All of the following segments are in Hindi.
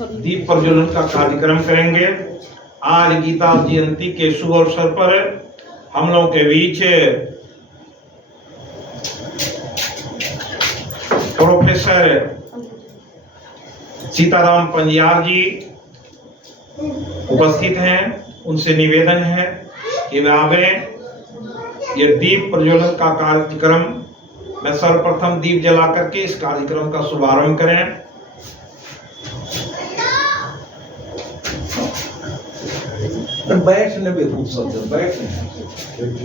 दीप प्रज्वलन का कार्यक्रम करेंगे। आज गीता जयंती के शुभ अवसर पर हम लोगों के बीच प्रोफेसर सीताराम पंजियार जी उपस्थित हैं। उनसे निवेदन है कि वे आवे ये दीप प्रज्वलन का कार्यक्रम में सर्वप्रथम दीप जला करके इस कार्यक्रम का शुभारंभ करें। बैठने भी खूब सब बैठने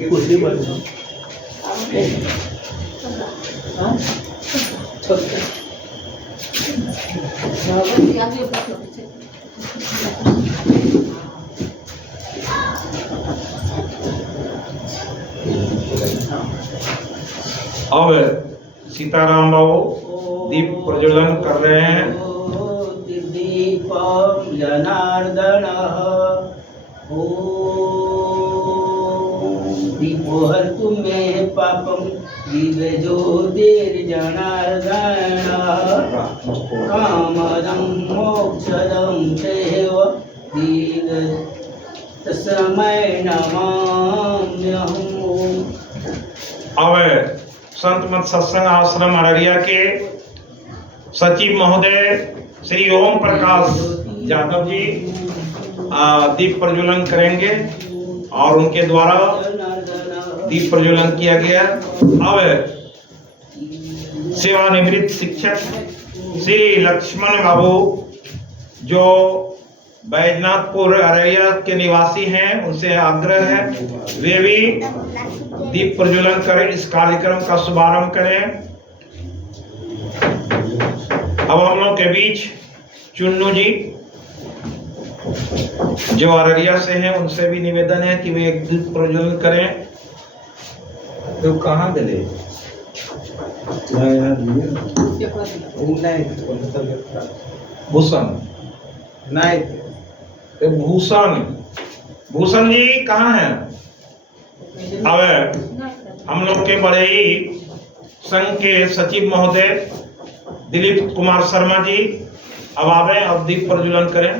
कुर्सी पर अब सीताराम बाबू दीप प्रज्वलन कर रहे हैं। दीपम जनार्दन दीपो हरतु मे पापम दिव्य ज्योतिर्जनार्दन कामदं मोक्षदं चैव दिव्य तस्मै नमाम्यहम्। अब संत मत सत्संग आश्रम अररिया के सचिव महोदय श्री ओम प्रकाश यादव जी दीप प्रज्वलन करेंगे और उनके द्वारा दीप प्रज्वलन किया गया। अब सेवानिवृत्त शिक्षक श्री लक्ष्मण बाबू जो बैजनाथपुर अररिया के निवासी हैं, उनसे आग्रह है वे भी दीप प्रज्वलन करें, इस कार्यक्रम का शुभारंभ करें। अब हम लोग के बीच चुन्नू जी जो अररिया से हैं, उनसे भी निवेदन है कि वे एक दीप प्रज्वलन करें। तो कहाँ गए भूषण नहीं भूषण भूषण जी कहाँ हैं? अब हम लोग के बड़े ही संघ के सचिव महोदय दिलीप कुमार शर्मा जी अब आवे और दीप प्रज्वलन करें।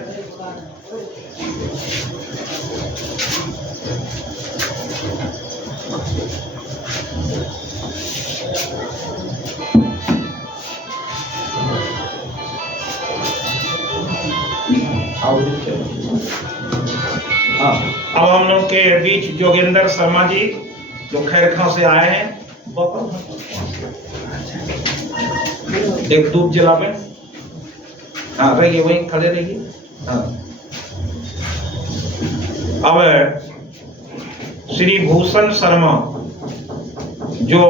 अब हम लोग के बीच जोगेंद्र शर्मा जी जो खैरखा से आए हैं, एक धूप जला में हाँ रहिए, वहीं खड़े रहिए। हाँ अब श्री भूषण शर्मा जो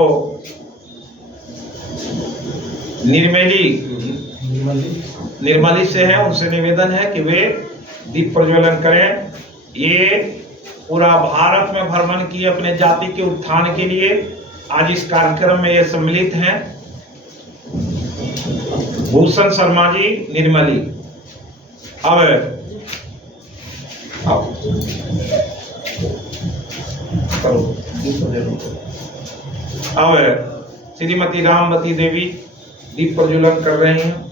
निर्मली से हैं, उनसे निवेदन है कि वे दीप प्रज्वलन करें। ये पूरा भारत में भ्रमण किए अपने जाति के उत्थान के लिए, आज इस कार्यक्रम में ये सम्मिलित हैं। भूषण शर्मा जी निर्मली। अब श्रीमती रामवती देवी दीप प्रज्वलन कर रही हैं।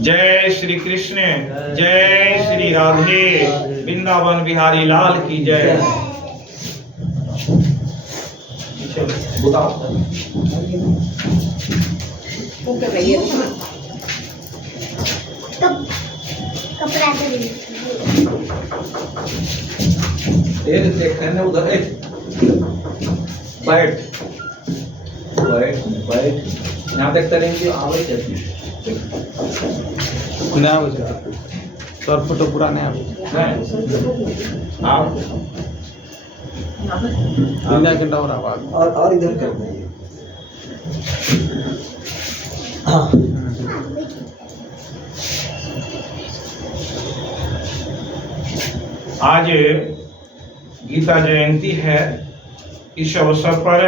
जय श्री कृष्ण, जय श्री राधे, वृंदावन बिहारी लाल की जय। देखने उधर बैठ बैठ बैठ यहाँ देखते रहेंगे आवे जाती नहीं आवे सर फोटो पूरा नहीं आवे आधा घंटा और आवाज और इधर कर देंगे। आज गीता जयंती है। इस अवसर पर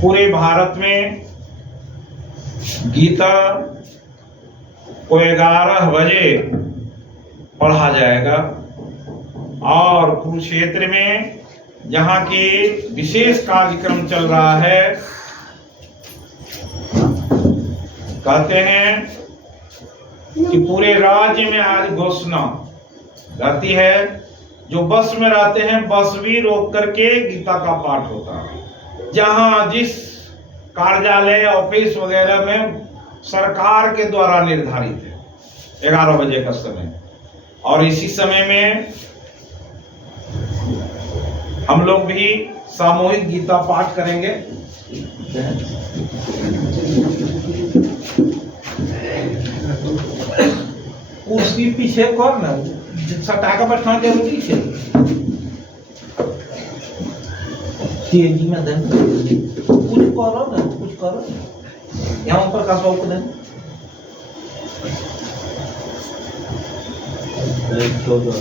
पूरे भारत में गीता को 11 बजे पढ़ा जाएगा और कुरुक्षेत्र में जहाँ की विशेष कार्यक्रम चल रहा है, कहते हैं कि पूरे राज्य में आज घोषणा रहती है, जो बस में रहते हैं बस भी रोक करके गीता का पाठ होता है। जहां जिस कार्यालय ऑफिस वगैरह में सरकार के द्वारा निर्धारित है 11 बजे का समय, और इसी समय में हम लोग भी सामूहिक गीता पाठ करेंगे। उसके पीछे कौन ना सटा का बैठना जरूरी है। सीएनजी में दें कुछ करो ना, कुछ करो यहाँ पर का शौक दें 14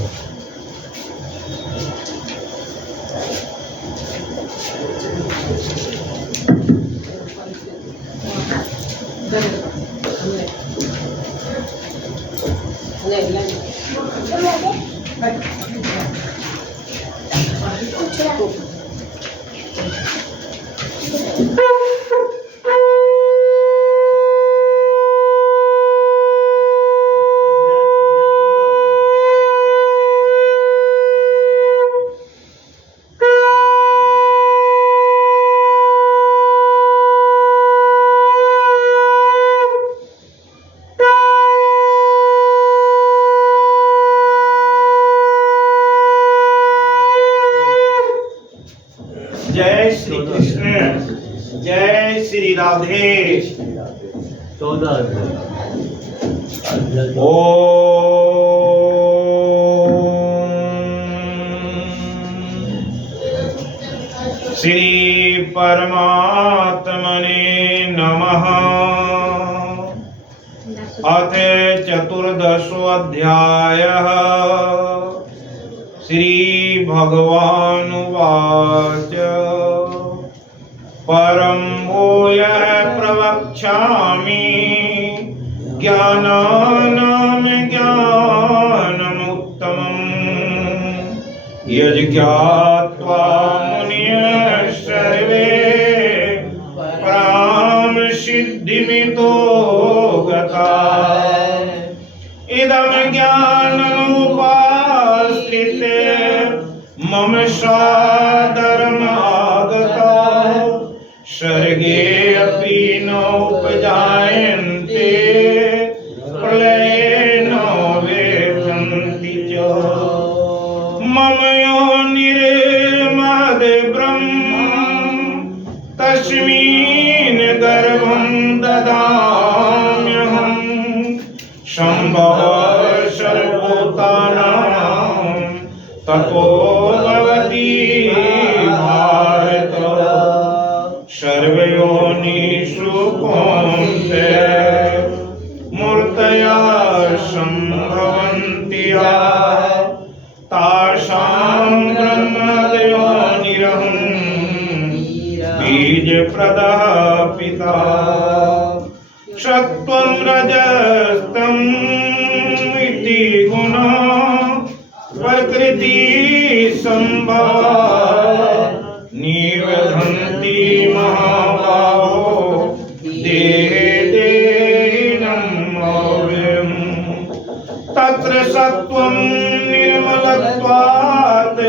जय श्री कृष्ण, जय श्री राधे। 14 श्री परमात्मने नमः। अथ चतुर्दशोऽध्यायः। श्री भगवानुवाच परं भूयः प्रवक्ष्यामि ज्ञानानां ज्ञानमुत्तमम् यज्ञात्वा मुनयः सर्वे परां सिद्धिमितो गताः। इदं ज्ञानमुपाश्रित्य मम सादरमागताः सर्गे अपि नोपजायन्ते प्रलये न व्यथन्ति च। मम योनिर्महद्ब्रह्म तस्मिन् गर्भं ददाम्यहम् सम्भवः सर्वभूतानां ततो भवति भारत। सर्वयोनिषु कौन्तेय मूर्तया सम्भवन्ति याः तासां ब्रह्मयोनिरहं बीजप्रदः पिता। सत्त्वं रजस्तम् इति गुणः प्रकृति संभवा निबध्नन्ति महाबाहो देहे देहिनम् अव्ययम्। तत्र सत्त्वं निर्मलत्वात्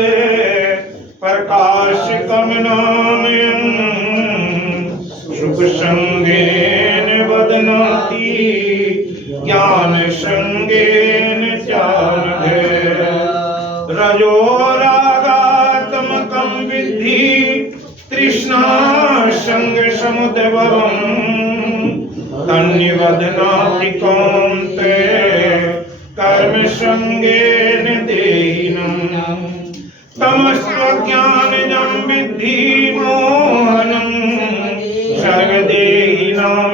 प्रकाशकमनामयम् सुखसंगेन बध्नाति ज्ञानसंगेन चानघे। रजो रागात्मकं विद्धि तृष्णा संग समुद्भवम् तन्निबध्नाति कौन्तेय कर्म संगेन देहिनम्। तमस्त्वज्ञानजं विद्धि मोहनम् सर्वदेहिनां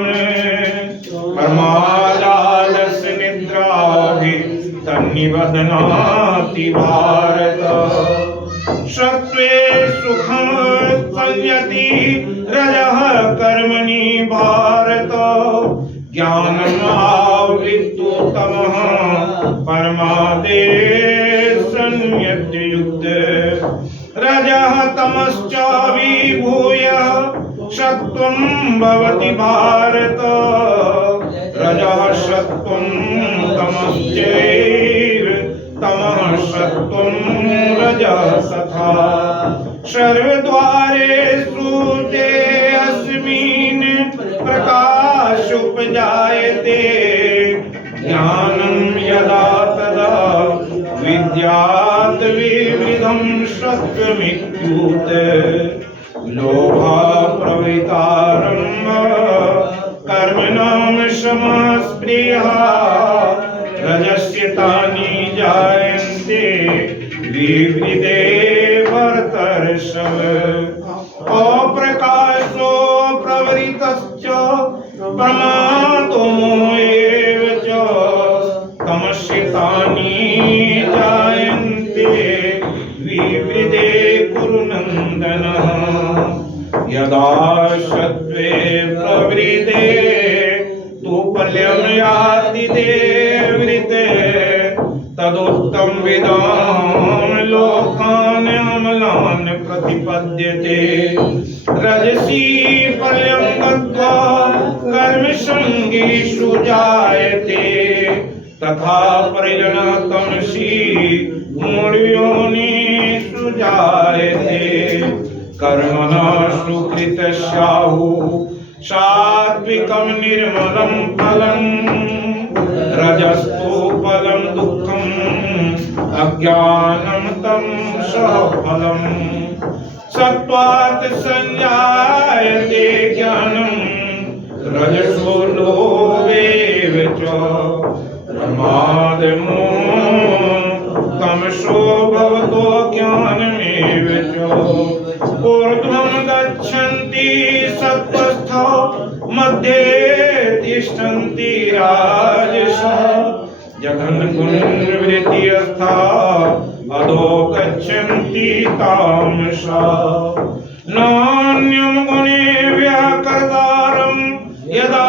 प्रमादालस्य निद्राभि तन्निबध्नाति भारत। सत्त्वे सुखं संयति रजः कर्मणि भारत। ज्ञानम् आवृत्तो तमः परमादे संयत्युक्ते। रजः तमश्चाभिभूय सत्त्वं भवति भारत। रजः सत्त्वं तमश्चैव तमः सत्त्वं रजः तथा सर्वद्वारेषु ते अस्मिन् प्रकाशोपजायते ज्ञानं यदा तदा विद्यात् विविधं सत्त्वमित्युत लोभः प्रवृत्तारम्भ कर्मणां समस्पृहा रजस्य तानि जायन्ते विवृते भरतर्षभ अप्रकाशो प्रवृत्तश्च प्रमादो एव च तमस्य तानि जायन्ते विवृते कुरु नन्दन यदा सत्त्वे प्रवृते तु पल्यं याति देवृते तदुत्तम विदान लोकान् अमलान् प्रतिपद्यते रजसी पल्यं गत्वा कर्मसङ्गीषु जायते तथा परिजनतमसि मूढयोनिषु जायते कर्मणा सुकृतस्याहु सात्विकं निर्मलं फलम् रजस्तु फलं दुःखम् अज्ञानं तं फलम् सत्त्वात् संजायते ज्ञानं रजसो लोभेव च प्रमादमोहः तमसो भवतो ज्ञानमेव च ऊर्ध्वं गच्छन्ति सत्त्वस्था मध्ये तिष्ठन्ति राजसः जघन्यगुणवृत्तिस्था अधो गच्छन्ति तामसः नान्यं गुणे व्याकर्तारं यदा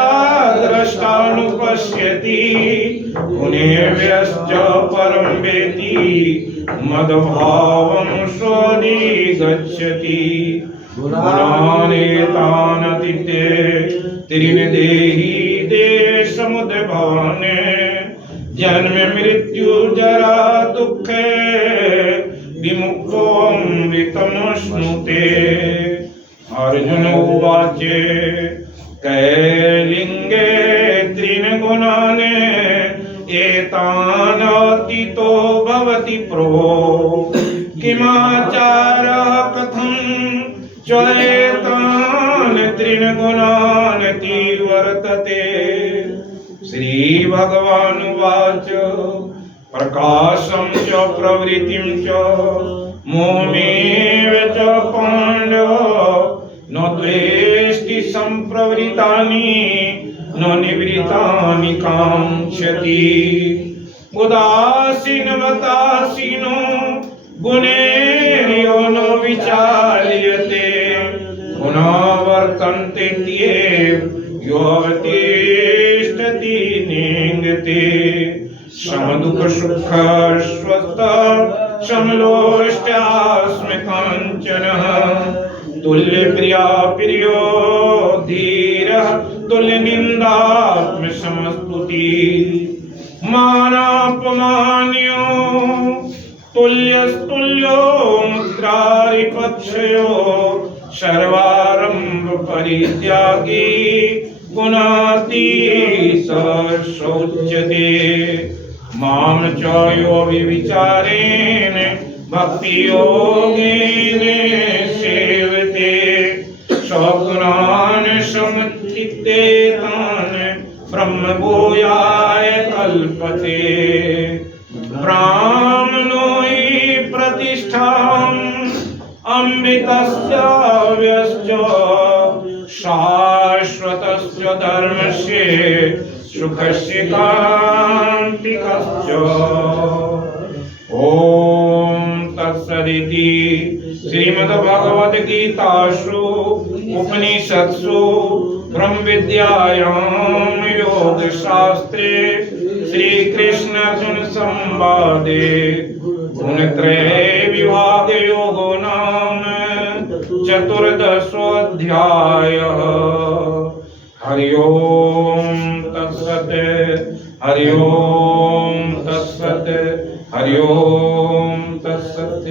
द्रष्टानुपश्यति गुणेभ्यश्च परं वेति मद्भावं स्वधिगच्छति गुणानेतानतीते त्रीन् देहि देशमुद्भवान् जन्म मृत्यु जरा दुःखे विमुक्तोऽमृतमश्नुते अर्जुन उवाच कैलिङ्गे त्रीन् गुणान् एतानतीतो भवति प्रभो किमाचारः कथं चेतान् त्रीन् गुणान् वर्तते श्रीभगवानुवाच प्रकाशं च प्रवृत्तिं च मोहमेव च पाण्डव न द्वेष्टि सम्प्रवृत्तानि न निवृत्तानि काङ्क्षति उदासीनवदासीनो गुणैर्यो न विचाल्यते गुणा वर्तन्ते त्येव योऽवतिष्ठति नेङ्गते समदुःखसुख स्वस्थ समलोष्टास्मकाञ्चनः तुल्यप्रिया प्रियो धीरः तुल्यनिन्दात्मसमस्तुतिः मानापमान्यो तुल्यस्तुल्यो मुद्रारिपक्षयो सर्वारम्भ परित्यागी गुणातीत शौच्यते मां च यो विविचारेण भक्तियोगेन सेवते सगुणान् समचित्ते तान् ब्रह्मभूयाय कल्पते ब्राह्मणो हि प्रतिष्ठाम् अमृतस्य व्यश्च शाश्वतस्य धर्मस्य सुखस्य कान्तिकश्च ॐ तत्सदिति श्रीमद्भगवद्गीतासु उपनिषत्सु ब्रह्मविद्यायां योगशास्त्रे श्रीकृष्णार्जुन संवादे गुणत्रय विभाग योगो नाम चतुर्दशोऽध्यायः। हरि ओम तत्सत्। तत्सत् हरि ओम तत्सत् हरि ओम तत्सत्।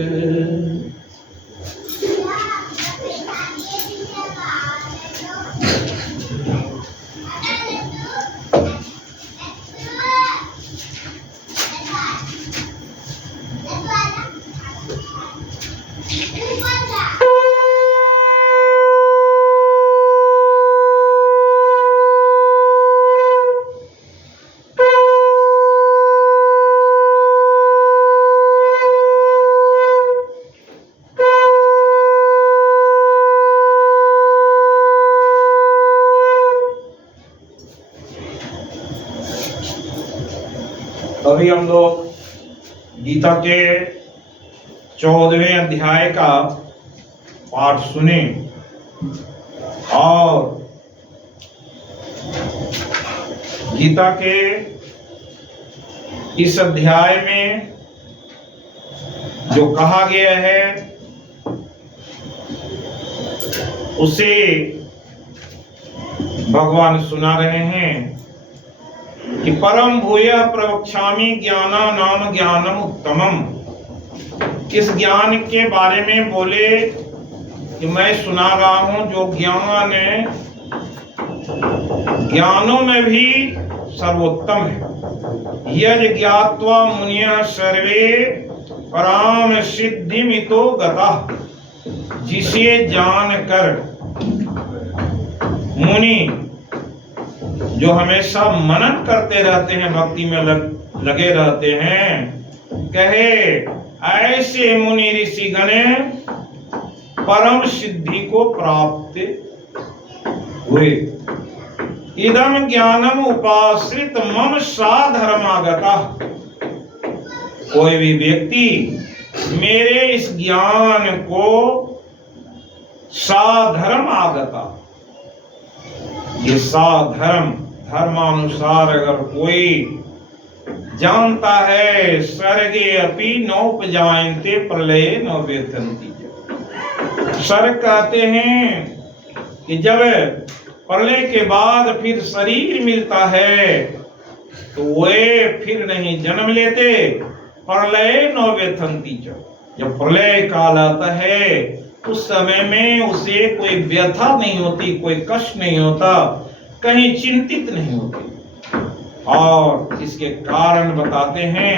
अभी हम लोग गीता के 14वें अध्याय का पाठ सुने और गीता के इस अध्याय में जो कहा गया है उसे भगवान सुना रहे हैं कि परम भूय प्रवक्ष्यामि ज्ञाना नाम ज्ञानम उत्तमम। किस ज्ञान के बारे में बोले कि मैं सुना रहा हूं जो ज्ञान ज्ञानों में भी सर्वोत्तम है। यज् ज्ञात्वा मुनियः सर्वे पराम सिद्धिमितो गतः। जिसे जानकर मुनि जो हमेशा मनन करते रहते हैं, भक्ति में लगे रहते हैं, कहे ऐसे मुनि ऋषि गणे परम सिद्धि को प्राप्त हुए। इदम ज्ञानम उपाश्रित मम साधर्मागता। कोई भी व्यक्ति मेरे इस ज्ञान को साधर्म आगता, ये साधर्म धर्मानुसार अगर कोई जानता है, स्वर्गे अपि नोपजायन्ते प्रलये न व्यथन्ति। स्वर्ग कहते हैं कि जब प्रलय के बाद फिर शरीर मिलता है तो वे फिर नहीं जन्म लेते। प्रलय न व्यथन्ति। जब प्रलय काल आता है उस समय में उसे कोई व्यथा नहीं होती, कोई कष्ट नहीं होता, कहीं चिंतित नहीं होती। और इसके कारण बताते हैं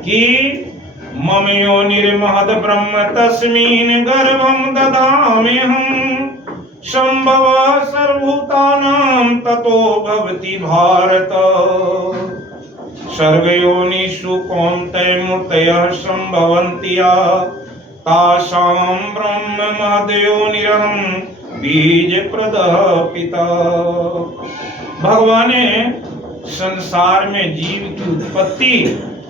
कि मम योनिर्महद् ब्रह्म तस्मिन् गर्भं दधाम्यहम् संभव सर्वभूतानां ततो भवति भारत। सर्वयोनिषु कौन्तेय मूर्तयः सम्भवन्ति तासां ब्रह्म महद्योनिरहं बीज प्रदः पिता। भगवान ने संसार में जीव की उत्पत्ति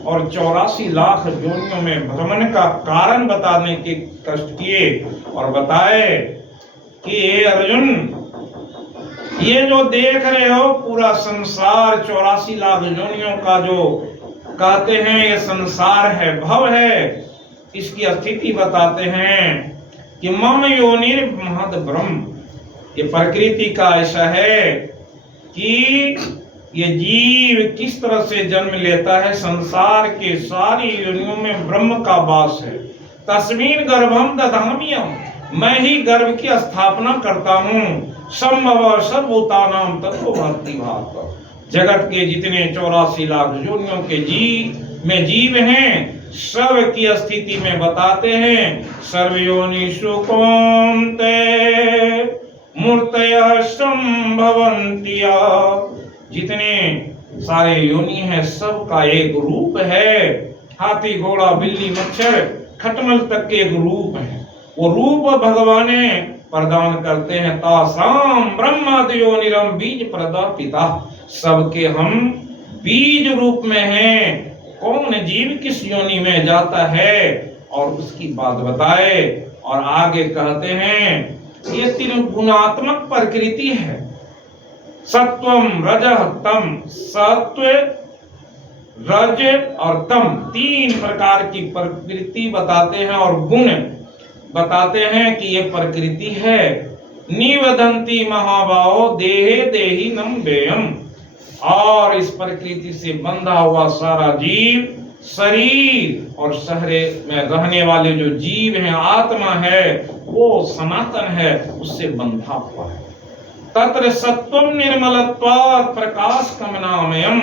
और 84 लाख योनियों में भ्रमण का कारण बताने के कष्ट किए और बताए कि हे अर्जुन, ये जो देख रहे हो पूरा संसार 84 लाख योनियों का जो कहते हैं ये संसार है, भव है, इसकी स्थिति बताते हैं कि मम योनिर महद ब्रह्म। ये प्रकृति का ऐसा है कि ये जीव किस तरह से जन्म लेता है। संसार के सारी योनियों में ब्रह्म का वास है। तस्मिन् गर्भम दधाम्यहम्, मैं ही गर्भ की स्थापना करता हूँ। संभव सर्वभूतानां ततो भवति भारत। जगत के जितने 84 लाख योनियों के जीव हैं सब की स्थिति में बताते हैं। सर्वयोनिषु कौन्तेय मूर्तयः संभवन्ति। जितने सारे योनि हैं सबका एक रूप है। हाथी घोड़ा बिल्ली मच्छर खटमल तक के एक रूप है। वो रूप भगवान प्रदान करते हैं। तासाम ब्रह्मादयोनिरम बीज प्रदा पिता। सबके हम बीज रूप में हैं। कौन जीव किस योनि में जाता है और उसकी बात बताए। और आगे कहते हैं ये तीन गुणात्मक प्रकृति है। सत्वम रजः तम। सत्व रज और तम तीन प्रकार की प्रकृति बताते हैं और गुण बताते हैं कि ये प्रकृति है। निवदंती महाबाहो देहे देही नम व्ययम। और इस प्रकृति से बंधा हुआ सारा जीव, शरीर और शहरे में रहने वाले जो जीव हैं, आत्मा है, वो सनातन है, उससे बंधा हुआ है। तत्र सत्वं निर्मलत्वात् प्रकाश कमनामयम्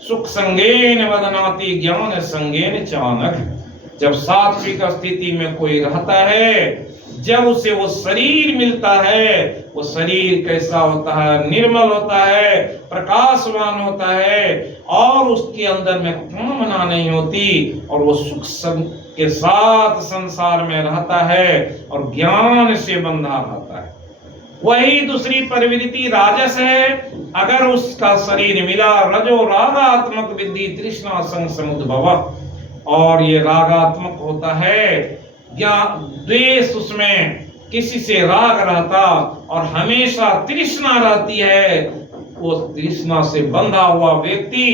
सुख संगेन वदनाति ज्ञान संगेन चानघ। जब सात्विक स्थिति में कोई रहता है, जब उसे वो शरीर मिलता है, वो शरीर कैसा होता है? निर्मल होता है, प्रकाशवान होता है, और उसके अंदर में कामना नहीं होती, और वो सुख के साथ संसार में रहता है और ज्ञान से बंधा रहता है। वही दूसरी प्रवृत्ति राजस है। अगर उसका शरीर मिला, रजो रागात्मक विद्धि तृष्णा संग समुद्भव, और ये रागात्मक होता है, या द्वेष, उसमें किसी से राग रहता और हमेशा तृष्णा रहती है, वो तृष्णा से बंधा हुआ व्यक्ति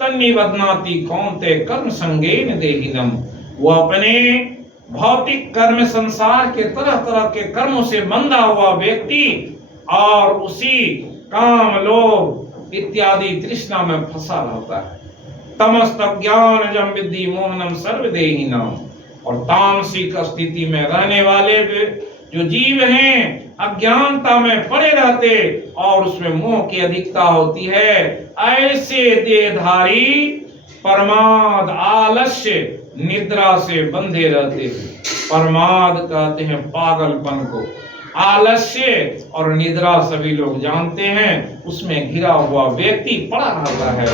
तन्निबध्नाति कौन्ते कर्म संगेन देहिनम, वो अपने भौतिक कर्म, संसार के तरह तरह के कर्मों से बंधा हुआ व्यक्ति और उसी काम, लोभ इत्यादि तृष्णा में फंसा रहता है। तमस्त ज्ञान जम विद्धि मोहनम सर्वदेहिनाम, और तामसिक स्थिति में रहने वाले जो जीव हैं, अज्ञानता में पड़े रहते और उसमें मोह की अधिकता होती है, ऐसे देहधारी प्रमाद, आलस्य, निद्रा से बंधे रहते हैं। प्रमाद कहते हैं पागलपन को, आलस्य और निद्रा सभी लोग जानते हैं, उसमें घिरा हुआ व्यक्ति पड़ा रहता है।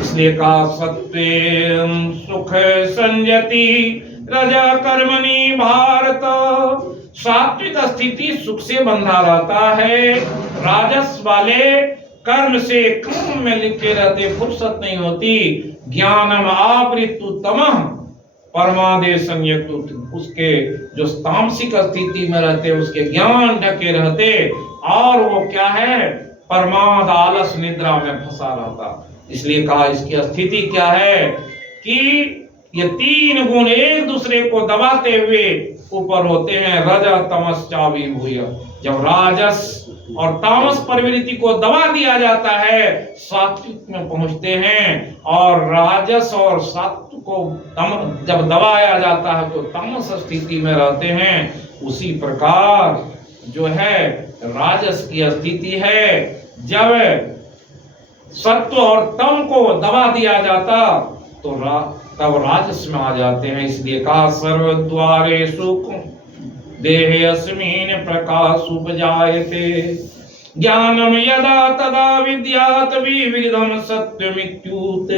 इसलिए कहा सत्वेन सुख संयति रजा कर्मणि भारत, सात्विक स्थिति सुख से बंधा रहता है, राजस वाले कर्म से काम में लिप्त रहते, फुर्सत नहीं होती। ज्ञानम आवृत्तु तमः परमादे संयुक्त, उसके जो तामसिक स्थिति में रहते उसके ज्ञान ढके रहते, और वो क्या है? प्रमाद, आलस, निद्रा में फंसा रहता। इसलिए कहा इसकी स्थिति क्या है कि ये तीन गुण एक दूसरे को दबाते हुए ऊपर होते हैं। रज तमस चाविभूय, जब राजस और तामस प्रवृत्ति को दबा दिया जाता है, सात्विक में पहुंचते हैं, और राजस और सात्विक को जब दबाया जाता है तो तामस स्थिति में रहते हैं। उसी प्रकार जो है राजस की स्थिति है, जब सत्व और तम को दबा दिया जाता तो तब राजस में आ जाते हैं। इसलिए कहा सर्वद्वारेषु देहे अस्मिन् प्रकाश उपजायते, ज्ञानम यदा तदा विद्यात् विविधम सत्यमित्युत।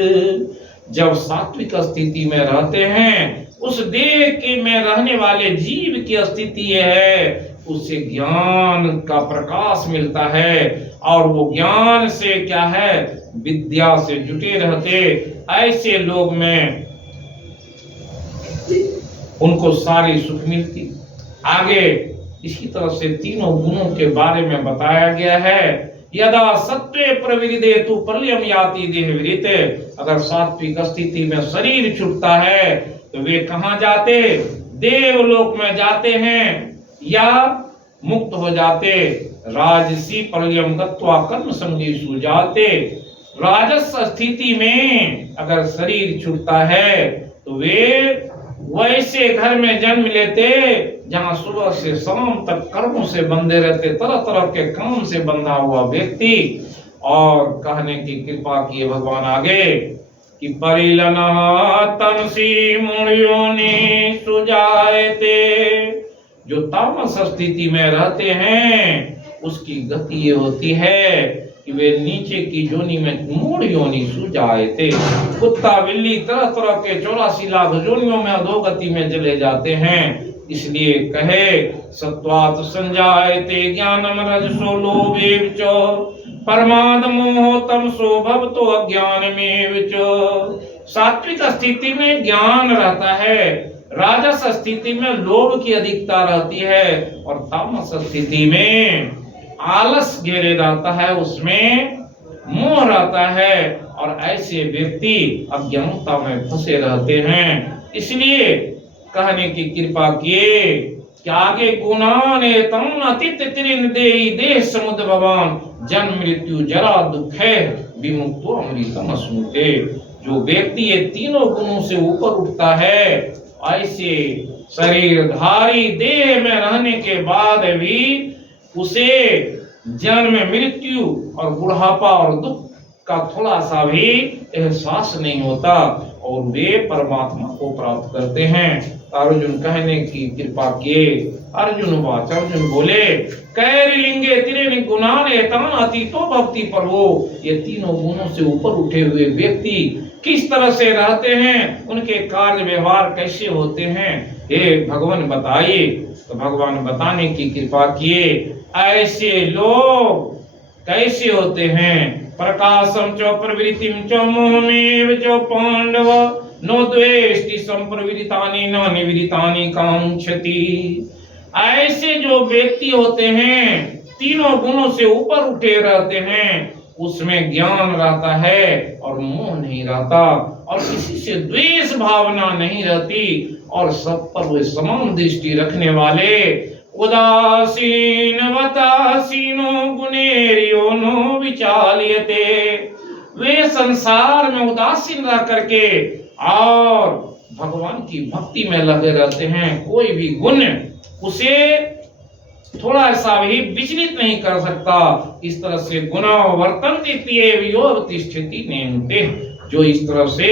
जब सात्विक स्थिति में रहते हैं, उस देह के में रहने वाले जीव की स्थिति है, उससे ज्ञान का प्रकाश मिलता है, और वो ज्ञान से क्या है? विद्या से जुटे रहते। ऐसे लोग में उनको सारी सुख मिलती। आगे इसकी तरफ से तीनों गुणों के बारे में बताया गया है। यदा सत्वे प्रविदे तु प्रलयम याति देहवृते, अगर सात्विक स्थिति में शरीर छूटता है तो वे कहाँ जाते? देवलोक में जाते हैं या मुक्त हो जाते। राजसी प्रलयम गत्वा कर्म संगीषु जाते। राजस स्थिति में अगर शरीर छूटता है तो वे वैसे घर में जन्म लेते जहां सुबह से शाम तक कर्मों से बंधे रहते, तरह तरह के काम से बंधा हुआ व्यक्ति। और कहने की कृपा की भगवान आगे कि परिलना तमसी मुनियोनि सुजायते, जो तामस स्थिति में रहते हैं उसकी गति ये होती है कि वे नीचे की योनि में मूढ़ योनि सुजायते, कुत्ता बिल्ली तरह तरह के 84 लाख योनियों में अधोगति में चले जाते हैं। इसलिए कहे सत्वात् संजायते ज्ञानम रजसो लोभेव च प्रमाद मोह तमसो भवतो अज्ञानमेव च। सात्विक स्थिति में ज्ञान रहता है, राजस स्थिति में लोभ की अधिकता रहती है, और तामस स्थिति में आलस घेरे रहता है, उसमें मोह रहता है, और ऐसे व्यक्ति अज्ञानता में फंसे रहते हैं। इसलिए कहने की कृपा किए कि आगे गुणाने तम अतित त्रिन देहि देह समुद्र भवान जन्म मृत्यु जरा दुख है विमुक्तो अमृतम अश्नुते। जो व्यक्ति ये तीनों गुणों से ऊपर उठता है, ऐसे शरीरधारी देह में रहने के बाद भी उसे जन्म मृत्यु और बुढ़ापा और दुख का थोड़ा सा भी एहसास नहीं होता और वे परमात्मा को प्राप्त करते हैं। अर्जुन कहने की कृपा किए। अर्जुन वाच, अर्जुन बोले, कैर्लिंगे तिरे गुणान एतान अतीतो भक्ति पर्वो। ये तीनों गुणों से ऊपर उठे हुए व्यक्ति किस तरह से रहते हैं, उनके कार्य व्यवहार कैसे होते हैं, हे भगवान बताइए। तो भगवान बताने की कृपा किए। ऐसे लोग कैसे होते हैं? प्रकाशम च प्रवृत्तिम च मोहमेव च पांडव नो द्वेष्टि संप्रवृत्तानि न निवृत्तानि कांक्षति। ऐसे जो व्यक्ति होते हैं, तीनों गुणों से ऊपर उठे रहते हैं, उसमें ज्ञान रहता है और मोह नहीं रहता और किसी से द्वेष भावना नहीं रहती और सब पर वे समान दृष्टि रखने वाले। उदासीन वतासीनो गुणेर्यो नो विचाल्यते। वे संसार में उदासीन रह करके और भगवान की भक्ति में लगे रहते हैं। कोई भी गुण उसे थोड़ा सा भी विचलित नहीं कर सकता। इस तरह से गुणा वर्तन्ते तिष्ठति नेन्ते। जो इस तरह से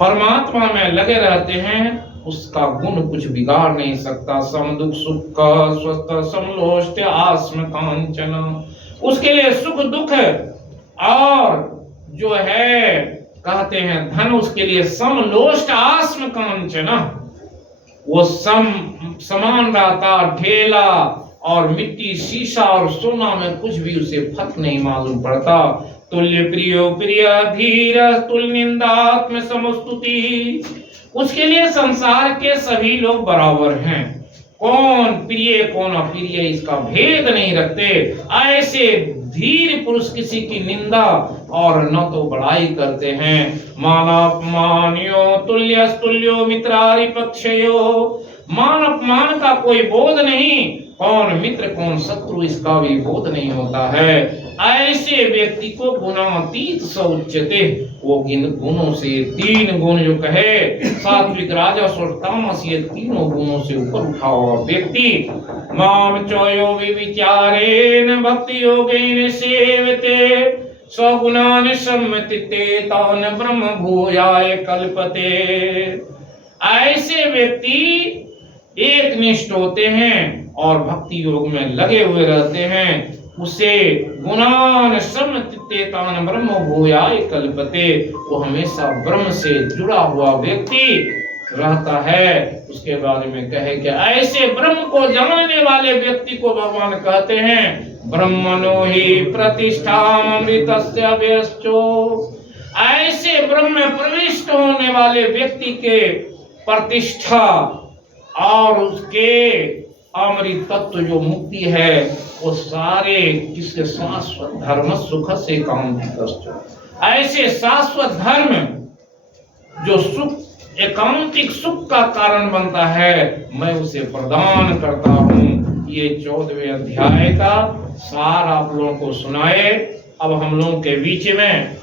परमात्मा में लगे रहते हैं, उसका गुण कुछ बिगाड़ नहीं सकता। सम दुख सुख स्वस्थ समलोष्ट आस्म कांचन। उसके लिए सुख दुख और जो है कहते हैं धन, उसके लिए समलोष्ट आस्म कांचन। वो समान रहता। ढेला और मिट्टी, शीशा और सोना में कुछ भी उसे फर्क नहीं मालूम पड़ता। तुल्य प्रियो प्रिय धीर तुल्य निंदात्म समस्तुति। उसके लिए संसार के सभी लोग बराबर हैं। कौन प्रिय कौन अप्रिय इसका भेद नहीं रखते। ऐसे धीर पुरुष किसी की निंदा और न तो बड़ाई करते हैं। मानापमान्यो तुल्यस्तुल्यो मित्रारिपक्षयो। मान अपमान का कोई बोध नहीं। कौन मित्र कौन शत्रु इसका भी बोध नहीं होता है। ऐसे व्यक्ति को गुणातीत स उच्यते। वो इन गुणों से, तीन गुण जो कहे, सात्विक राजस और तामस, ये तीनों गुणों से ऊपर उठा हुआ व्यक्ति। माम चयो विचारेण भक्ति योगेन सेवते स्वगुणान सम्मतिते तान ब्रह्म भूयाय कल्पते। ऐसे व्यक्ति एक निष्ठ होते हैं और भक्ति योग में लगे हुए रहते हैं। उसे गुणान सम्मतिते तान ब्रह्म भूयाय कल्पते। वो हमेशा ब्रह्म से जुड़ा हुआ व्यक्ति रहता है। उसके बारे में कहे कि ऐसे ब्रह्म को जानने वाले व्यक्ति को भगवान कहते हैं ब्रह्मणो हि प्रतिष्ठामृतस्य व्यश्चो। ऐसे ब्रह्म में प्रविष्ट होने वाले व्यक्ति के प्रतिष्ठा और उसके अमृत तत्व जो मुक्ति है, वो सारे किसके शाश्वत धर्म सुख से कांतिक। ऐसे शाश्वत धर्म जो सुख, एकांतिक सुख का कारण बनता है, मैं उसे प्रदान करता हूँ। ये 14वें अध्याय का सार आप लोगों को सुनाए। अब हम लोगों के बीच में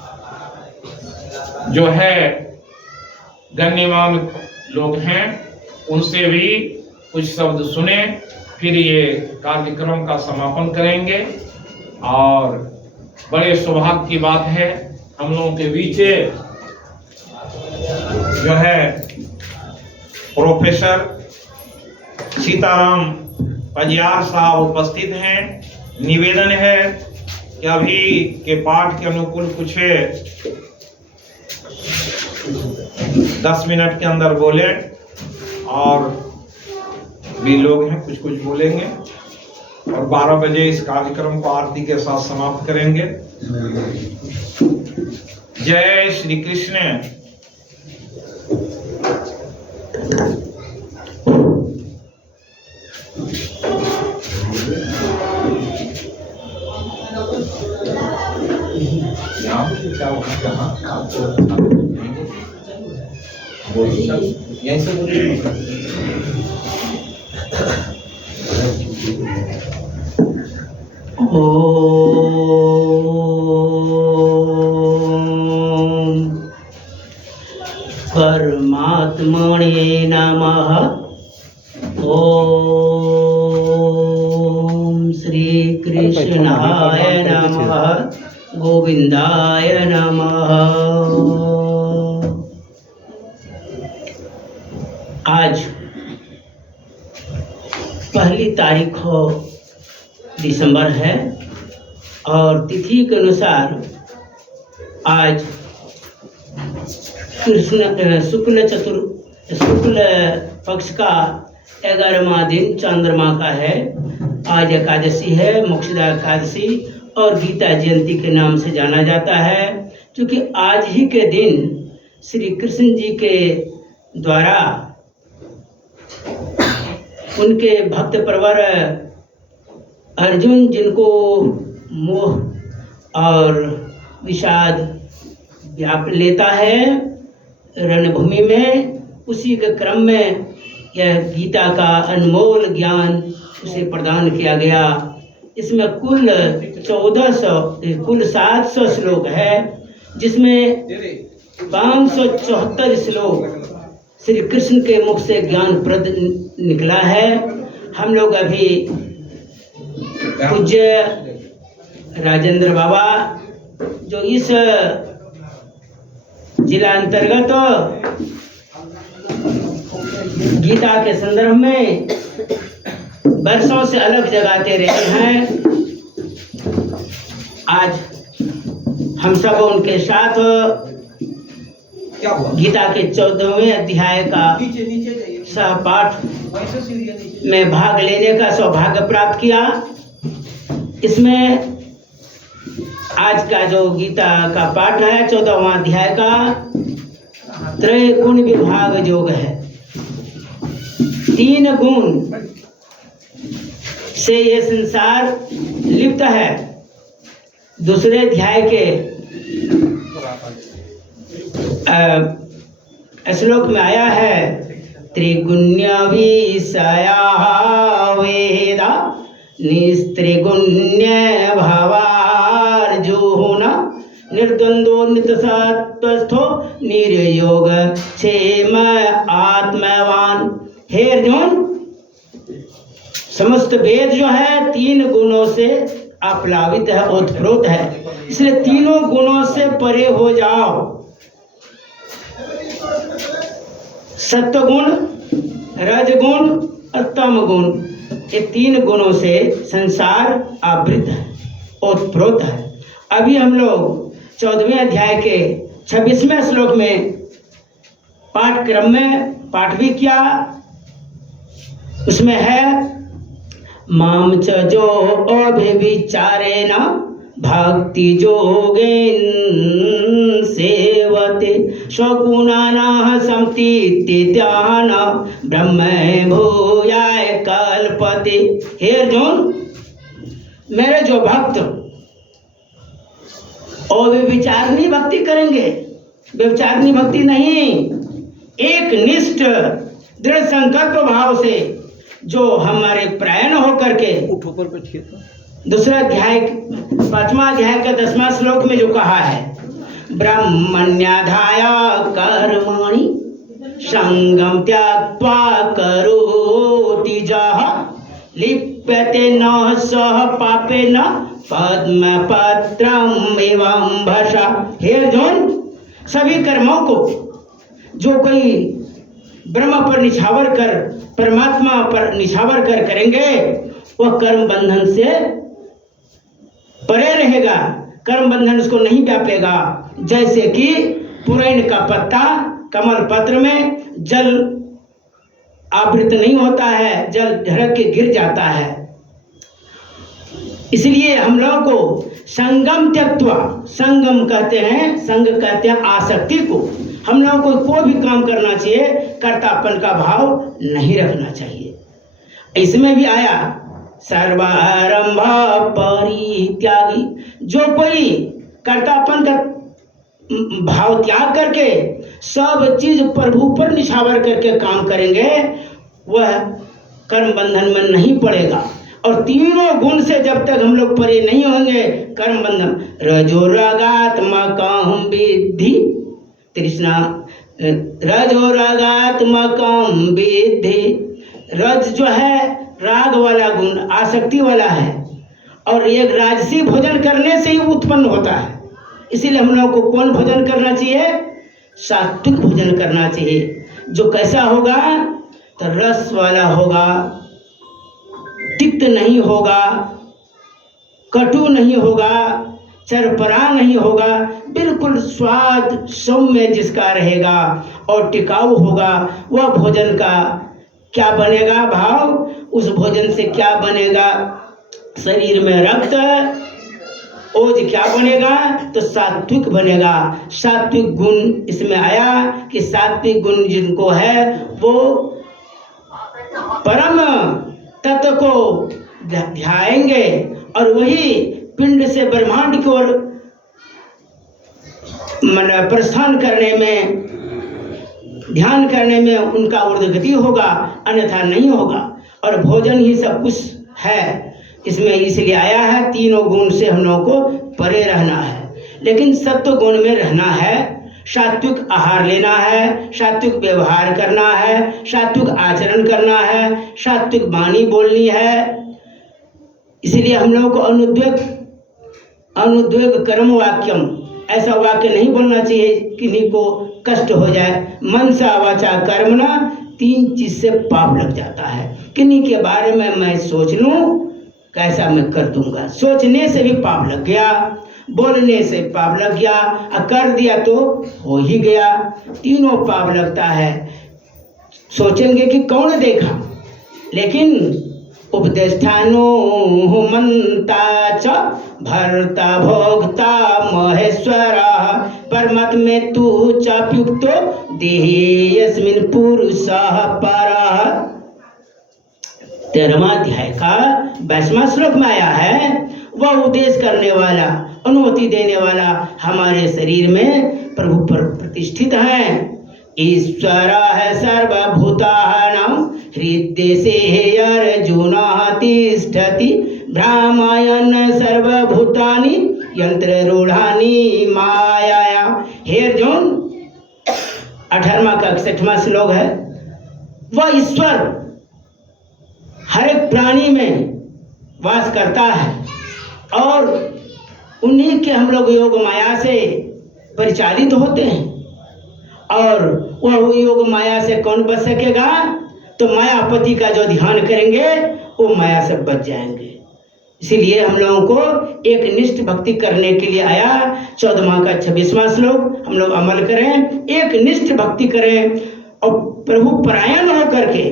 जो है गण्यमान लोग हैं, उनसे भी कुछ शब्द सुने, फिर ये कार्यक्रम का समापन करेंगे। और बड़े सौभाग्य की बात है, हम लोगों के बीच जो है प्रोफेसर सीताराम पजियार साहब उपस्थित हैं। निवेदन है कि अभी के पाठ के अनुकूल कुछ 10 मिनट के अंदर बोले, और भी लोग हैं कुछ कुछ बोलेंगे, और 12 बजे इस कार्यक्रम को आरती के साथ समाप्त करेंगे। जय श्री कृष्ण। यहीं से बोलिए। ओम परमात्मने नमः। ओम श्री कृष्णाय नमः। गोविंदाय नमः। आज 1 दिसंबर है और तिथि के अनुसार आज शुक्ल पक्ष का 11वां दिन चंद्रमा का है। आज एकादशी है, मोक्षदा एकादशी और गीता जयंती के नाम से जाना जाता है, क्योंकि आज ही के दिन श्री कृष्ण जी के द्वारा उनके भक्त प्रवर अर्जुन, जिनको मोह और विषाद व्याप लेता है रणभूमि में, उसी के क्रम में यह गीता का अनमोल ज्ञान उसे प्रदान किया गया। इसमें कुल 700 श्लोक है, जिसमें 574 श्लोक श्री कृष्ण के मुख से ज्ञानप्रद निकला है। हम लोग अभी पूज्य राजेंद्र बाबा, जो इस जिला अंतर्गत गीता के संदर्भ में वर्षों से अलग जगाते रहे हैं, आज हम सब उनके साथ गीता के 14वें अध्याय का सहपाठ में भाग लेने का सौभाग्य प्राप्त किया। इसमें आज का जो गीता का पाठ है 14वां अध्याय का त्रैगुण विभाग योग है। 3 गुण से ये संसार लिप्त है। दूसरे अध्याय के श्लोक में आया है त्रिगुण्य विषया वेदा निस्त्रिगुण्य भवार्जुन निर्द्वंद्वो नित्यसत्वस्थो निर्योग क्षेम आत्मवान। हे अर्जुन, समस्त वेद जो है 3 गुणों से आप्लावित है, ओतप्रोत है, इसलिए तीनों गुणों से परे हो जाओ। सत्वगुण, रजगुण और तमगुण, ये 3 गुणों से संसार आवृत है, ओतप्रोत है। अभी हम लोग 14वें अध्याय के 26वें श्लोक में पाठक्रम में पाठ भी किया। उसमें है माम च जो अभिविचारेण भक्ति योगेन सेवते स्वगुणानाः संतीत्यान ब्रह्म भूयाय कल्पते। हे अर्जुन, मेरे जो भक्त अव्यभिचारिणी भक्ति करेंगे, व्यभिचारिणी भक्ति नहीं, एक निष्ठ दृढ़ संकल्प भाव से जो हमारे प्रायण होकर के दूसरा अध्याय 5वां अध्याय का 10वां श्लोक में जो कहा है ब्रह्मण्याधाय कर्माणि संगम त्यक्त्वा करोति यः लिप्यते न सह पापेन पद्मपत्रम एवं भसा। हे अर्जुन, सभी कर्मों को जो कोई ब्रह्म पर निछावर कर, परमात्मा पर निछावर कर करेंगे, वह कर्म बंधन से परे रहेगा, कर्म बंधन उसको नहीं व्यापेगा। जैसे कि पुरैन का पत्ता कमल पत्र में जल आवृत नहीं होता है, जल ढरक के गिर जाता है। इसलिए हम लोगों को संगम त्यक्त्वा, संगम कहते हैं, संग कहते हैं आसक्ति को। हम लोगों को कोई भी काम करना चाहिए, कर्तापन का भाव नहीं रखना चाहिए। इसमें भी आया सर्वारंभ परित्यागी, जो कोई कर्तापन का भाव त्याग करके सब चीज प्रभु पर निछावर करके काम करेंगे, वह कर्म बंधन में नहीं पड़ेगा और तीनों गुण से जब तक हम लोग परे नहीं होंगे, कर्म बंधन रजोरागात्मकं विद्धि तृष्णा, रजोरागात्मकं विद्धि। रज जो है राग वाला गुण, आसक्ति वाला है, और एक राजसी भोजन करने से ही उत्पन्न होता है। इसीलिए हम लोग को कौन भोजन करना चाहिए? सात्विक भोजन करना चाहिए, जो कैसा होगा? तो रस वाला होगा, तिक्त नहीं होगा, कटु नहीं होगा, चरपरा नहीं होगा, बिल्कुल स्वाद सौम्य जिसका रहेगा और टिकाऊ होगा। वह भोजन का क्या बनेगा भाव? उस भोजन से क्या बनेगा? शरीर में रक्त, ओज क्या बनेगा? तो सात्विक बनेगा। सात्विक गुण इसमें आया कि सात्विक गुण जिनको है वो परम तत्व को ध्याएंगे और वही पिंड से ब्रह्मांड की ओर मन प्रस्थान करने में, ध्यान करने में उनका ऊर्ध्वगति होगा, अन्यथा नहीं होगा। और भोजन ही सब कुछ है इसमें, इसलिए आया है तीनों गुण से हम लोगों को परे रहना है। लेकिन सत्व गुण में रहना है, सात्विक आहार लेना है, सात्विक व्यवहार करना है, सात्विक आचरण करना है, सात्विक वाणी बोलनी है। इसलिए हम लोगों को अनुद्वेग कर्म वाक्यम, ऐसा वाक्य नहीं बोलना चाहिए किन्हीं को कष्ट हो जाए। मनसा वाचा कर्मणा, 3 चीज से पाप लग जाता है। किन्हीं के बारे में मैं सोच लूं कैसा मैं कर दूंगा, सोचने से भी पाप लग गया, बोलने से पाप लग गया, और कर दिया तो हो ही गया। तीनों पाप लगता है। सोचेंगे कि कौन देखा, लेकिन उपदेष्टानो मंता च भर्ता भोक्ता महेश्वर परमात्मे तु चाप्युक्तो देहि यस्मिन् पुरुषः परः। 13वां अध्याय का 22वां श्लोक में आया है, वह उपदेश करने वाला, अनुमति देने वाला हमारे शरीर में प्रभु पर प्रतिष्ठित है। ईश्वर है सर्वभूतानां हृदय अर्जुन तिष्ठति भ्रामयन् सर्वभूतानि यंत्ररूढ़ानि माया। हे अर्जुन, 18वां का 61वां श्लोक है। वह ईश्वर हर एक प्राणी में वास करता है और उन्हीं के हम लोग योग माया से परिचालित होते हैं। और वह योग माया से कौन बच सकेगा? तो मायापति का जो ध्यान करेंगे वो माया से बच जाएंगे। इसीलिए हम लोगों को एक निष्ठ भक्ति करने के लिए आया। 14वां का 26वां श्लोक हम लोग अमल करें, एक निष्ठ भक्ति करें और प्रभु परायण हो करके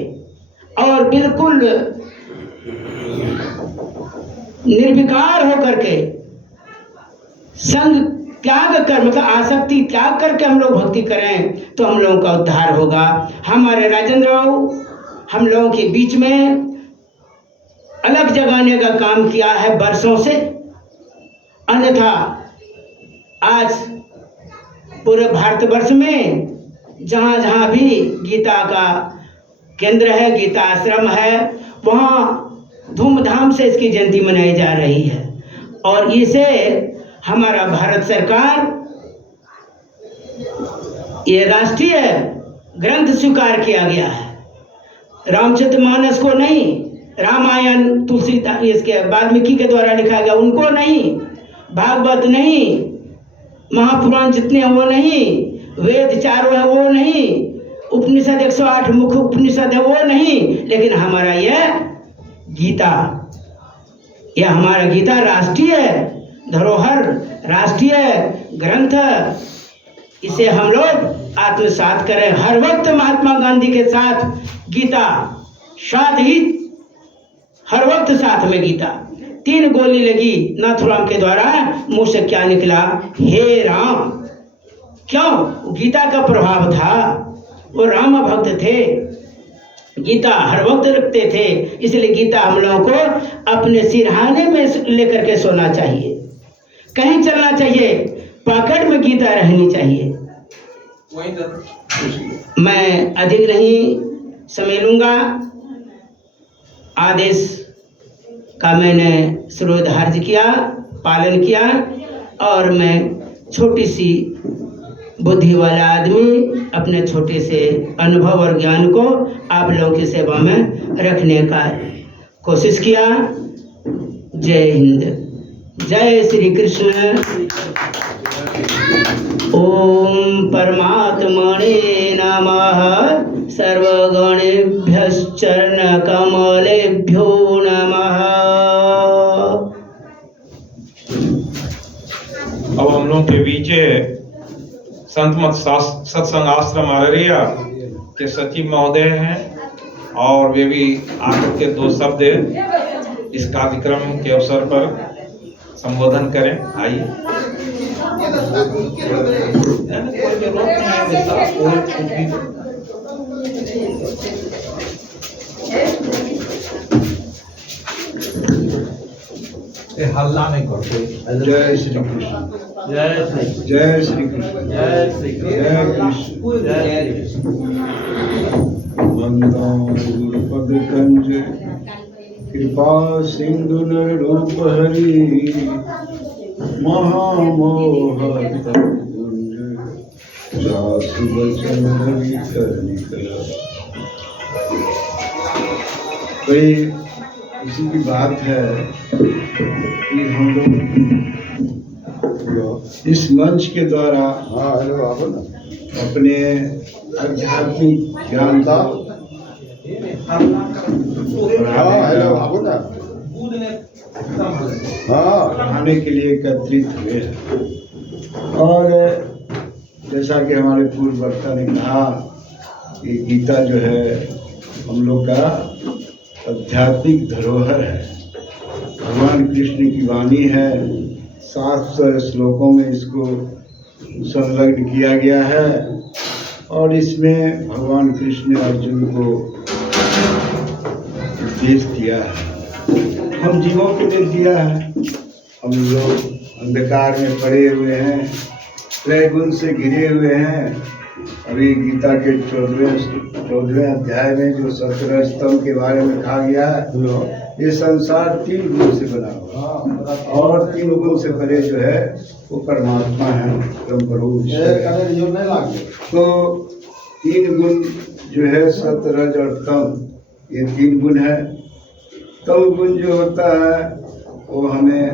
और बिल्कुल निर्विकार हो करके संग त्याग कर, मतलब आसक्ति त्याग करके हम लोग भक्ति करें तो हम लोगों का उद्धार होगा। हमारे राजेंद्र बाबू हम लोगों के बीच में अलग जगाने का काम किया है वर्षों से, अन्यथा आज पूरे भारतवर्ष में जहाँ जहाँ भी गीता का केंद्र है, गीता आश्रम है, वहाँ धूमधाम से इसकी जयंती मनाई जा रही है। और इसे हमारा भारत सरकार ये राष्ट्रीय ग्रंथ स्वीकार किया गया है। रामचरितमानस को नहीं, रामायण तुलसीदास इसके वाल्मीकि के द्वारा लिखा गया उनको नहीं, भागवत नहीं, महापुराण जितने हैं वो नहीं, वेद चारों है वो नहीं, उपनिषद 108 मुख्य उपनिषद है वो नहीं, लेकिन हमारा यह गीता, यह हमारा गीता राष्ट्रीय धरोहर, राष्ट्रीय ग्रंथ, इसे हम लोग आत्मसात करें। हर वक्त महात्मा गांधी के साथ गीता साथ ही, हर वक्त साथ में गीता। 3 गोली लगी नाथुराम के द्वारा, मुंह से क्या निकला? हे राम। क्यों? गीता का प्रभाव था, वो राम भक्त थे, गीता हर वक्त रखते थे। इसलिए गीता हम लोगों को अपने सिरहाने में लेकर के सोना चाहिए, कहीं चलना चाहिए, पॉकेट में गीता रहनी चाहिए। मैं अधिक नहीं समय लूंगा, आदेश का मैंने श्रोधार्ज किया, पालन किया, और मैं छोटी सी बुद्धि वाला आदमी अपने छोटे से अनुभव और ज्ञान को आप लोगों की सेवा में रखने का कोशिश किया। जय हिंद, जय श्री कृष्ण। ओम परमात्मने नमः। सर्वगणेभ्यश्च चरणकमलेभ्यो नमः। अब हम लोग के बीच संत मत सत्संग आश्रम अररिया के सचिव महोदय हैं और वे भी आकर के 2 शब्द इस कार्यक्रम के अवसर पर संबोधन करें। आइए। हल्ला नहीं करते। जय श्री कृष्ण, जय श्री जय श्री कृष्ण, जय श्री जय कृष्ण। जय कृष्ण। वंदो गुरुपद कंज कृपा सिंधु रूप हरि महामोह कुंज जासु वचन हरि कर निकला। कोई इसी की बात है कि हम लोग इस मंच के द्वारा अपने आध्यात्मिक ज्ञान का बढ़ाने के लिए एकत्रित हुए हैं। और जैसा कि हमारे पूर्व वक्ता ने कहा कि गीता जो है हम लोग का आध्यात्मिक धरोहर है, भगवान कृष्ण की वाणी है। 700 श्लोकों में इसको संलग्न किया गया है और इसमें भगवान कृष्ण ने अर्जुन को उपदेश दिया है, हम जीवों को दे दिया है। हम लोग अंधकार में पड़े हुए हैं, त्रैगुण से घिरे हुए हैं। अभी गीता के 14वें अध्याय में जो 17 स्तंभ के बारे में कहा गया है, ये संसार 3 गुण से बना हुआ और 3 गुण से परे जो है वो परमात्मा है, परम प्रभु। तो 3 गुण जो है सत्व, रज और तम, ये 3 गुण है। तम गुण जो होता है वो हमें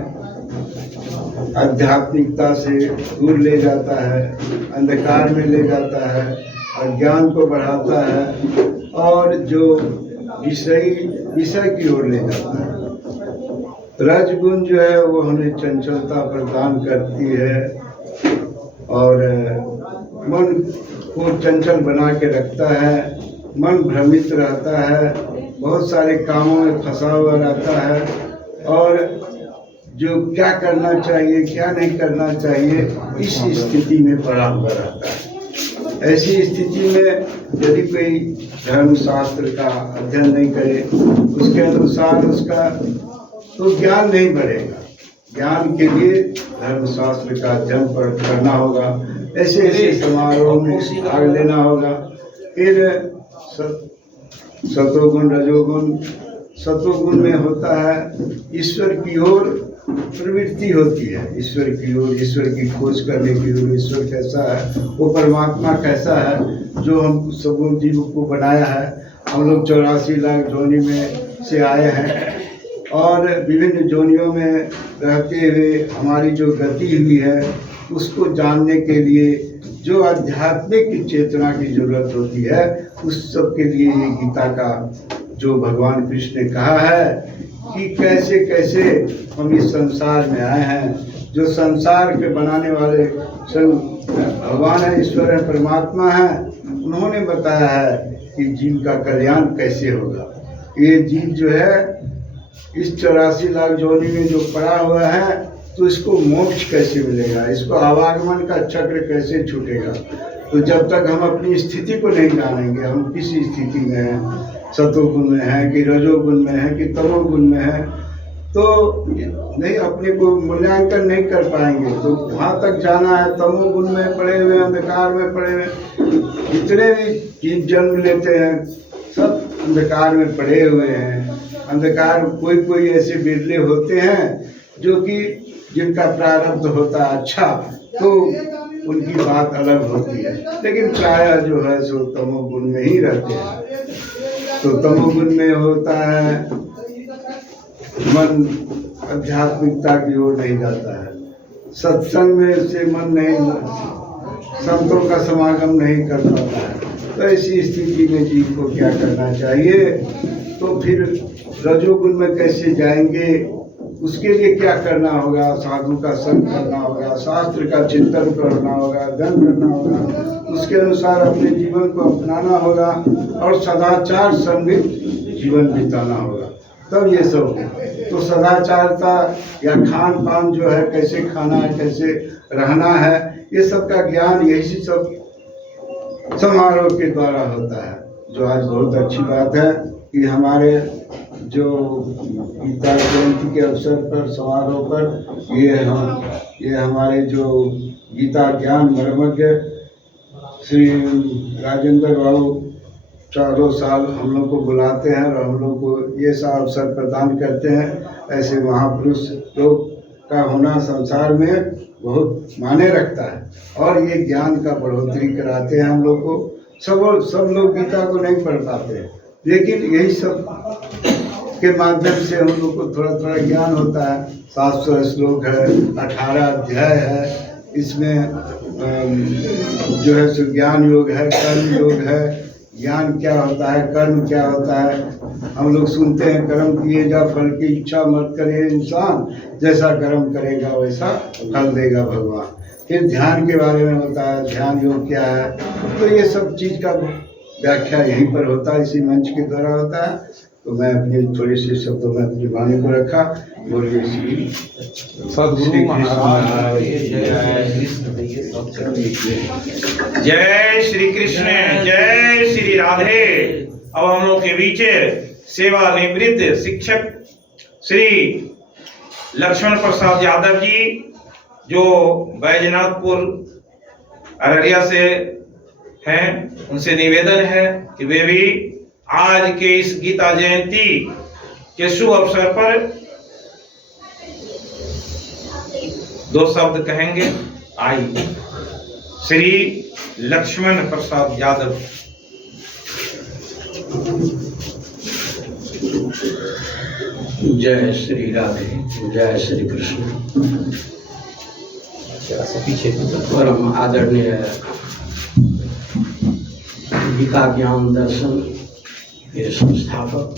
आध्यात्मिकता से दूर ले जाता है, अंधकार में ले जाता है और ज्ञान को बढ़ाता है और जो विषय की ओर ले जाता है। रजगुण जो है वो हमें चंचलता प्रदान करती है और मन को चंचल बना के रखता है, मन भ्रमित रहता है, बहुत सारे कामों में फंसा हुआ रहता है और जो क्या करना चाहिए क्या नहीं करना चाहिए इस स्थिति में पड़ा हुआ रहता है। ऐसी स्थिति में यदि कोई धर्मशास्त्र का अध्ययन नहीं करे, उसके अनुसार उसका तो ज्ञान नहीं बढ़ेगा। ज्ञान के लिए धर्मशास्त्र का अध्ययन करना होगा, ऐसे ऐसे समारोह में भाग लेना होगा। फिर सतोगुण रजोगुण, सतोगुण में होता है ईश्वर की ओर प्रवृत्ति होती है, ईश्वर की ओर, ईश्वर की खोज करने की ओर। ईश्वर कैसा है, वो परमात्मा कैसा है जो हम सब जीवों को बनाया है। हम लोग 84 लाख जोनी में से आए हैं और विभिन्न जोनियों में रहते हुए हमारी जो गति हुई है उसको जानने के लिए जो आध्यात्मिक चेतना की जरूरत होती है, उस सब के लिए ये गीता का जो भगवान कृष्ण ने कहा है कि कैसे कैसे हम इस संसार में आए हैं। जो संसार के बनाने वाले भगवान है, ईश्वर है, परमात्मा है, उन्होंने बताया है कि जीव का कल्याण कैसे होगा। ये जीव जो है इस 84 लाख जोनी में जो पड़ा हुआ है तो इसको मोक्ष कैसे मिलेगा, इसको आवागमन का चक्र कैसे छूटेगा। तो जब तक हम अपनी स्थिति को नहीं जानेंगे, हम किस स्थिति में हैं, सतोगुण में है कि रजोगुण में है कि तमोगुण में है, तो नहीं अपने को मूल्यांकन नहीं कर पाएंगे। तो वहाँ तक जाना है, तमोगुण में पड़े हुए, अंधकार में पड़े हुए जितने भी जीव जन्म लेते हैं सब अंधकार में पड़े हुए हैं। अंधकार कोई कोई ऐसे बिरले होते हैं जो कि जिनका प्रारब्ध होता है अच्छा, तो उनकी बात अलग होती है, लेकिन प्रायः जो है सो तमोगुण में ही रहते हैं। तो तमोगुण में होता है मन आध्यात्मिकता की ओर नहीं जाता है, सत्संग में से मन नहीं, संतों का समागम नहीं कर पाता है। तो ऐसी स्थिति में जीव को क्या करना चाहिए? तो फिर रजोगुण में कैसे जाएंगे, उसके लिए क्या करना होगा? साधु का संग करना होगा, शास्त्र का चिंतन करना होगा, अध्ययन करना होगा, उसके अनुसार अपने जीवन को अपनाना होगा और सदाचार संगत जीवन बिताना होगा, तब ये सब हो। तो सदाचारता या खान पान जो है, कैसे खाना है, कैसे रहना है, ये सब का ज्ञान यही सब समारोह के द्वारा होता है। जो आज बहुत अच्छी बात है कि हमारे जो गीता जयंती के अवसर पर समारोह पर ये हमारे जो गीता ज्ञान मर्मज्ञ श्री राजेंद्र बाबू चारों साल हम लोग को बुलाते हैं और हम लोग को ये सा अवसर प्रदान करते हैं। ऐसे महापुरुष लोग का होना संसार में बहुत माने रखता है और ये ज्ञान का बढ़ोतरी कराते हैं हम लोग को। सब लोग गीता को नहीं पढ़ पाते हैं, लेकिन यही सब के माध्यम से हम लोग को थोड़ा थोड़ा ज्ञान होता है। 700 श्लोक है, 18 अध्याय है, इसमें जो है सो ज्ञान योग है, कर्म योग है। ज्ञान क्या होता है, कर्म क्या होता है, हम लोग सुनते हैं कर्म किए जा फल की इच्छा मत करे इंसान, जैसा कर्म करेगा वैसा फल देगा भगवान। फिर ध्यान के बारे में होता है, ध्यान योग क्या है, तो ये सब चीज़ का व्याख्या यहीं पर होता है, इसी मंच के द्वारा होता है। तो मैं अपने थोड़े से शब्दों में अपनी वाणी को रखा। बोलिए श्री सदगुरु महाराज जय श्री कृष्ण, जय श्री राधे। अब हम लोग के बीच सेवानिवृत्त शिक्षक श्री लक्ष्मण प्रसाद यादव जी, जो बैजनाथपुर अररिया से हैं, उनसे निवेदन है कि वे भी आज के इस गीता जयंती के शुभ अवसर पर 2 शब्द कहेंगे। आइए, श्री लक्ष्मण प्रसाद यादव। जय श्री राधे, जय श्री कृष्ण। परम आदरणीय गीता ज्ञान दर्शन के संस्थापक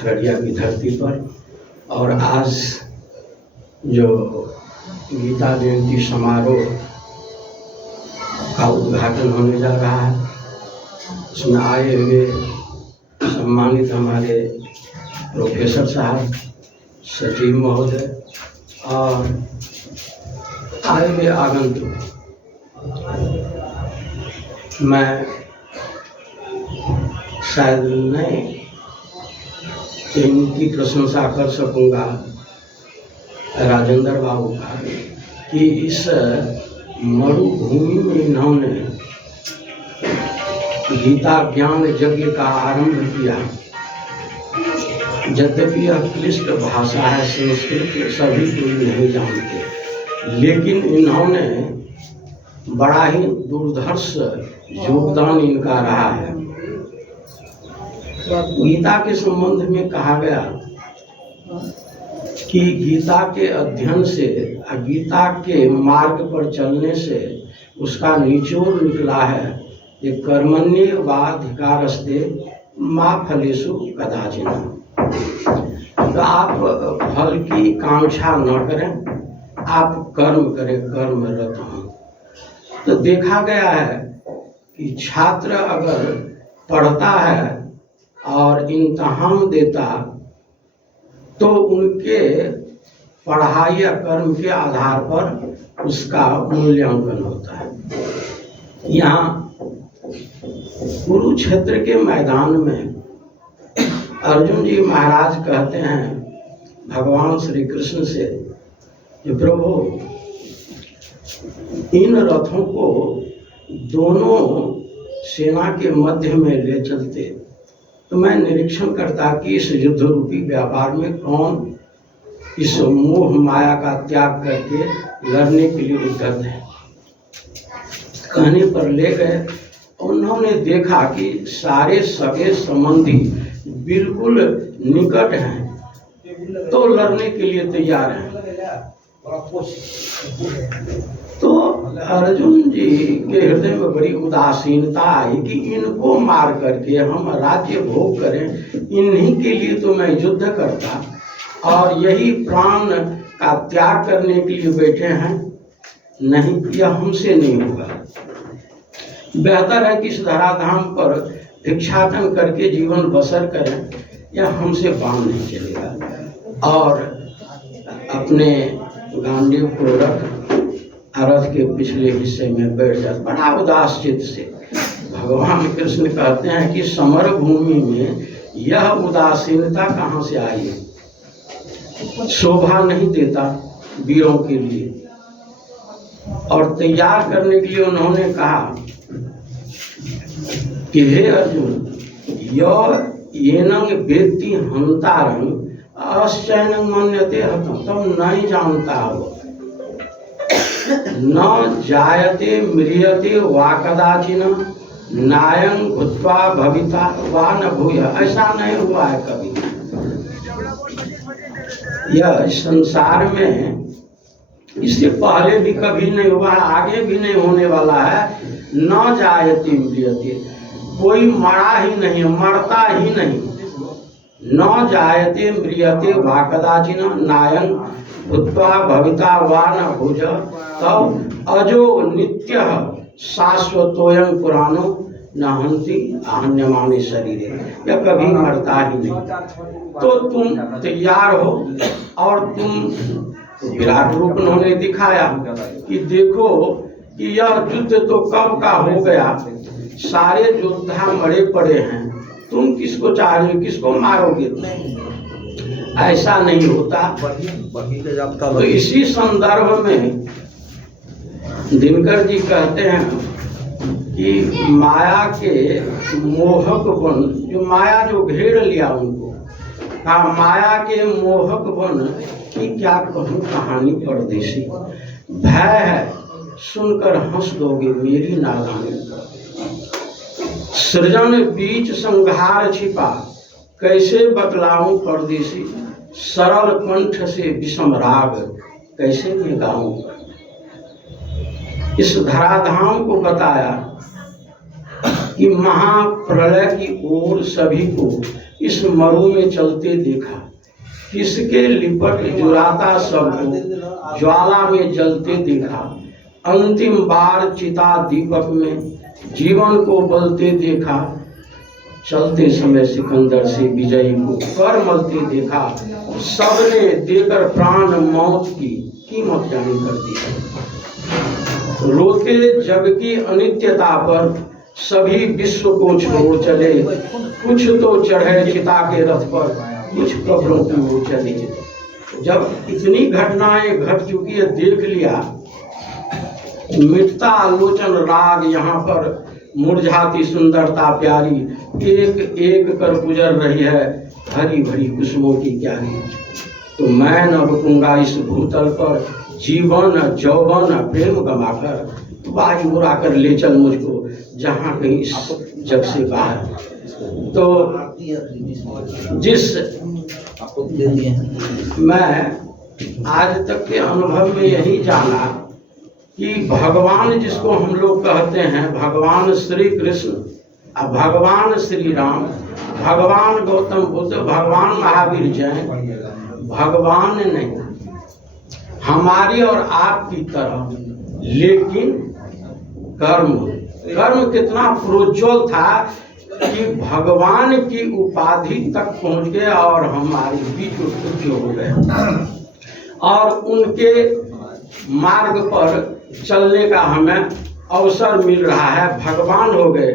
अररिया की धरती पर, और आज जो गीता जयंती समारोह का उद्घाटन होने जा रहा है, उसमें आए हुए सम्मानित हमारे प्रोफेसर साहब, सचिव महोदय और आए हुए आगंतुक, मैं शायद नहीं इनकी प्रशंसा कर सकूंगा राजेंद्र बाबू का कि इस मरुभूमि में इन्होंने गीता ज्ञान यज्ञ का आरंभ किया। यद्यपि यह क्लिष्ट भाषा है, संस्कृत सभी कोई नहीं जानते, लेकिन इन्होंने बड़ा ही दुर्धर्ष योगदान इनका रहा है। गीता के संबंध में कहा गया कि गीता के अध्ययन से, गीता के मार्ग पर चलने से उसका निचोड़ निकला है कि कर्मण्येवाधिकारस्ते मा फलेषु कदाचिन। तो आप फल की कांक्षा न करें, आप कर्म करें, कर्म रत हों। तो देखा गया है कि छात्र अगर पढ़ता है और इम्तहान देता तो उनके पढ़ाई या कर्म के आधार पर उसका मूल्यांकन होता है। यहाँ कुरुक्षेत्र के मैदान में अर्जुन जी महाराज कहते हैं भगवान श्री कृष्ण से कि प्रभु, इन रथों को दोनों सेना के मध्य में ले चलते तो मैं निरीक्षण करता कि इस युद्ध रूपी व्यापार में कौन इस मोह माया का त्याग करके लड़ने के लिए उद्यत है। कहने पर ले गए, उन्होंने देखा कि सारे सगे संबंधी बिल्कुल निकट हैं, तो लड़ने के लिए तैयार हैं। तो अर्जुन जी के हृदय में बड़ी उदासीनता आई कि इनको मार करके हम राज्य भोग करें, इन्हीं के लिए तो मैं युद्ध करता, और यही प्राण का त्याग करने के लिए बैठे हैं। नहीं, यह हमसे नहीं होगा। बेहतर है कि इस धराधाम पर भिक्षाटन करके जीवन बसर करें, यह हमसे बांध नहीं चलेगा। और अपने गांडीव को रख रथ के पिछले हिस्से में बैठ जाता, बड़ा उदास चित्त से। भगवान कृष्ण कहते हैं कि समर भूमि में यह उदासीनता कहाँ से आई है, शोभा नहीं देता वीरों के लिए। और तैयार करने के लिए उन्होंने कहा कि हे अर्जुन, येनंग वेत्ति हंतारं अश्चैनं मन्यते हतं, तुम नहीं जानता हो। न जायते म्रियते वा कदाचिन नायं भूत्वा भविता वा न भूय, ऐसा नहीं हुआ है कभी। यह संसार में इससे पहले भी कभी नहीं हुआ, आगे भी नहीं होने वाला है। न जायते म्रियते, कोई मरा ही नहीं, मरता ही नहीं। न जायते म्रियते वा कदाचिन नायं भूत्वा भविता वा न भुज, तब अजो नित्य शाश्वतोयं पुराणो न हंति आहन्यमाने शरीरे, यह कभी मरता ही नहीं। तो तुम तैयार हो, और तुम विराट रूप उन्होंने दिखाया कि देखो कि यह युद्ध तो कब का हो गया, सारे योद्धा मरे पड़े हैं, तुम किसको चाह रहे हो, किसको मारोगे? ऐसा नहीं होता। तो इसी संदर्भ में दिनकर जी कहते हैं कि माया के मोहक बन, जो माया जो घेर लिया उनको, हाँ, माया के मोहक बन की क्या कहूँ कहानी परदेसी। भय है सुनकर हंस दोगे मेरी नादानी, सृजन बीच संहार छिपा कैसे बतलाऊं परदेसी, सरल कंठ से विषम राग कैसे मैं गाऊं। इस धराधाम को बताया कि महाप्रलय की ओर सभी को इस मरु में चलते देखा, किसके लिपट जुराता सबको ज्वाला में जलते देखा, अंतिम बार चिता दीपक में जीवन को बलते देखा, चलते समय सिकंदर से विजयी को कर मलते देखा, सबने देकर प्राण मौत की कीमत जानी कर दी। रोते जग की अनित्यता पर सभी विश्व को छोड़ चले, कुछ तो चढ़े चिता के रथ पर, कुछ कब्रों की ओर चले। जब इतनी घटनाएं घट चुकी है, देख लिया, मिटता आलोचन राग यहाँ पर मुरझाती सुंदरता प्यारी, एक एक कर गुजर रही है हरी भरी कुसुमों की क्यारी। तो मैं न रुकूंगा इस भूतल पर, जीवन जौवन प्रेम गमाकर, वायु उड़ा कर ले चल मुझको जहाँ कहीं इस जग से बाहर। तो जिस मैं आज तक के अनुभव में यही जाना कि भगवान जिसको हम लोग कहते हैं, भगवान श्री कृष्ण, भगवान श्री राम, भगवान गौतम बुद्ध, भगवान महावीर जैन, भगवान नहीं हमारी और आपकी तरह, लेकिन कर्म कितना प्रोज्वल था कि भगवान की उपाधि तक पहुंच गए और हमारे बीच उत्पत्ति हो गए, और उनके मार्ग पर चलने का हमें अवसर मिल रहा है, भगवान हो गए।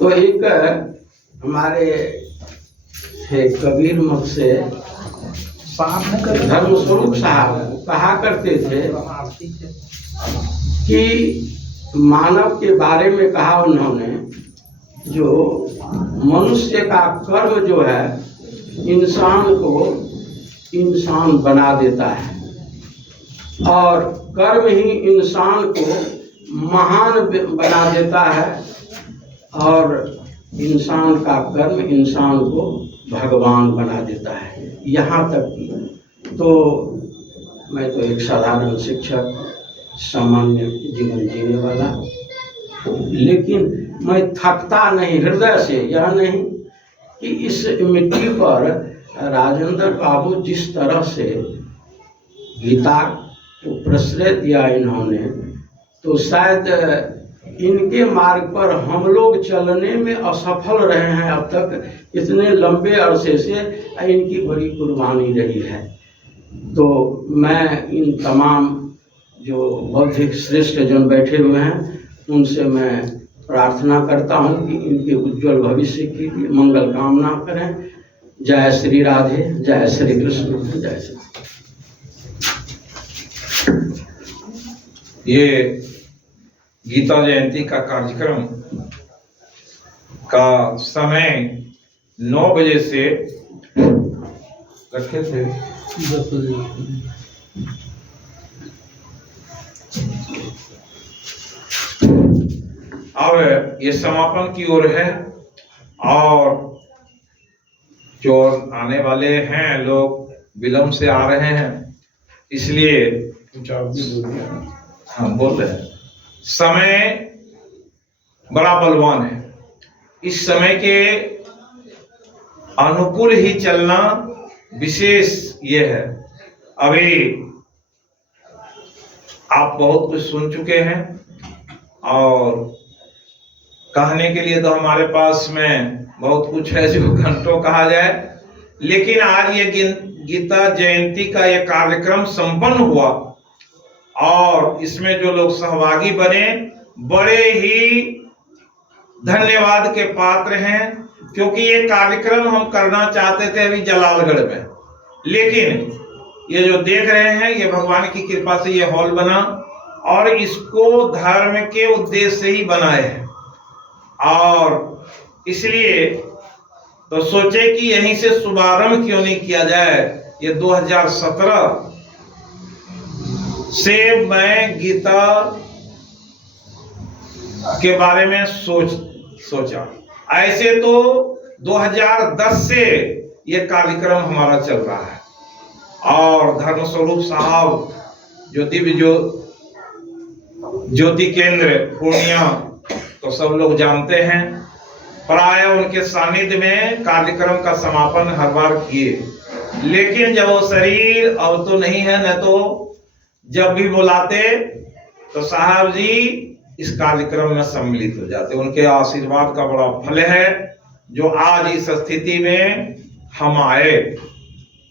तो एक हमारे कबीर मत से धर्मस्वरूप साहब कहा करते थे कि मानव के बारे में कहा उन्होंने जो मनुष्य का कर्म जो है इंसान को इंसान बना देता है, और कर्म ही इंसान को महान बना देता है, और इंसान का कर्म इंसान को भगवान बना देता है। यहाँ तक कि तो मैं तो एक साधारण शिक्षक, सामान्य जीवन जीने वाला, लेकिन मैं थकता नहीं हृदय से। यह नहीं कि इस मिट्टी पर राजेंद्र बाबू जिस तरह से गीता को प्रश्रय दिया इन्होंने, तो शायद इनके मार्ग पर हम लोग चलने में असफल रहे हैं अब तक। इतने लंबे अरसे से इनकी बड़ी कुर्बानी रही है। तो मैं इन तमाम जो बौद्धिक श्रेष्ठ जन बैठे हुए हैं उनसे मैं प्रार्थना करता हूं कि इनके उज्जवल भविष्य की मंगल कामना करें। जय श्री राधे, जय श्री कृष्ण, जय श्री। ये गीता जयंती का कार्यक्रम का समय 9 बजे से रखे थे, अब ये समापन की ओर है। और जो आने वाले हैं लोग विलंब से आ रहे हैं, इसलिए हाँ बोल रहे हैं। समय बड़ा बलवान है, इस समय के अनुकूल ही चलना विशेष ये है। अभी आप बहुत कुछ सुन चुके हैं और कहने के लिए तो हमारे पास में बहुत कुछ है जो घंटों कहा जाए, लेकिन आज ये गीता जयंती का ये कार्यक्रम संपन्न हुआ और इसमें जो लोग सहभागी बने बड़े ही धन्यवाद के पात्र हैं, क्योंकि ये कार्यक्रम हम करना चाहते थे अभी जलालगढ़ में, लेकिन ये जो देख रहे हैं ये भगवान की कृपा से ये हॉल बना और इसको धर्म के उद्देश्य से ही बनाए हैं। और इसलिए तो सोचे कि यहीं से शुभारंभ क्यों नहीं किया जाए। ये 2017 से मैं गीता के बारे में सोचा। ऐसे तो 2010 से ये कार्यक्रम हमारा चल रहा है और धर्म स्वरूप साहब जो दिव्य ज्योति केंद्र पूर्णिया तो सब लोग जानते हैं, प्राय उनके सानिध्य में कार्यक्रम का समापन हर बार किए, लेकिन जब वो शरीर अब तो नहीं है, न तो जब भी बुलाते तो साहब जी इस कार्यक्रम में सम्मिलित हो जाते। उनके आशीर्वाद का बड़ा फल है जो आज इस स्थिति में हम आए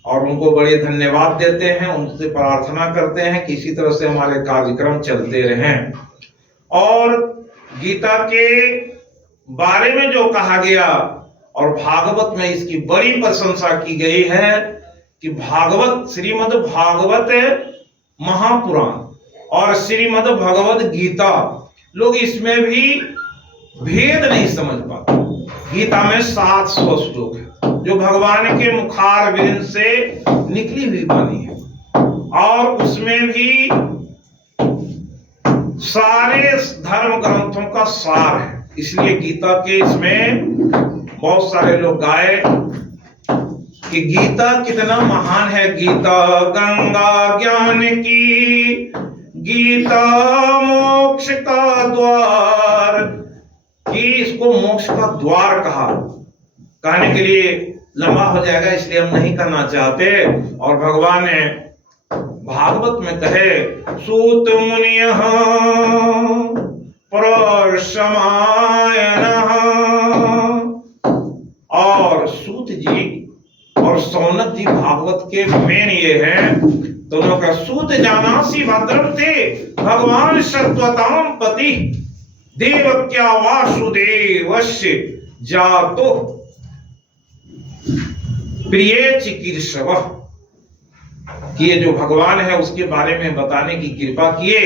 और उनको बड़े धन्यवाद देते हैं, उनसे प्रार्थना करते हैं कि इसी तरह से हमारे कार्यक्रम चलते रहें। और गीता के बारे में जो कहा गया और भागवत में इसकी बड़ी प्रशंसा की गई है कि भागवत श्रीमद् भागवत महापुराण और श्रीमद् भगवद गीता, लोग इसमें भी भेद नहीं समझ पाते। गीता में 700 श्लोक है जो भगवान के मुखार विंद से निकली हुई वाणी है और उसमें भी सारे धर्म ग्रंथों का सार है। इसलिए गीता के इसमें बहुत सारे लोग गाए कि गीता कितना महान है। गीता गंगा ज्ञान की, गीता मोक्ष का द्वार, कि इसको मोक्ष का द्वार कहा। कहने के लिए लंबा हो जाएगा इसलिए हम नहीं करना चाहते। और भगवान ने भागवत में कहे सूत मुनियः प्रशमायनः, और सूत जी और सौनक जी भागवत के मेन ये हैं। दोनों का सूत जानासी भद्रम ते भगवान सत्वताम पति देवक्या वासुदेवस्य जातो प्रिय चिकीर्षव, कि ये जो भगवान है उसके बारे में बताने की कृपा किए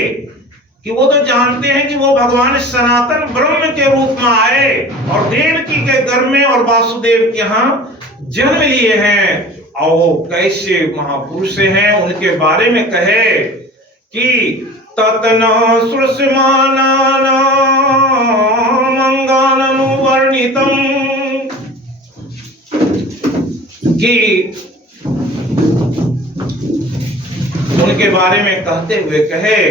कि वो तो जानते हैं कि वो भगवान सनातन ब्रह्म के रूप में आए और देवकी के गर्भ में और वासुदेव के यहाँ जन्म लिए हैं, और वो कैसे महापुरुष हैं उनके बारे में कहे कि ततना सुरसमाना मंगलमुवर्णितम, कि उनके बारे में कहते हुए कहे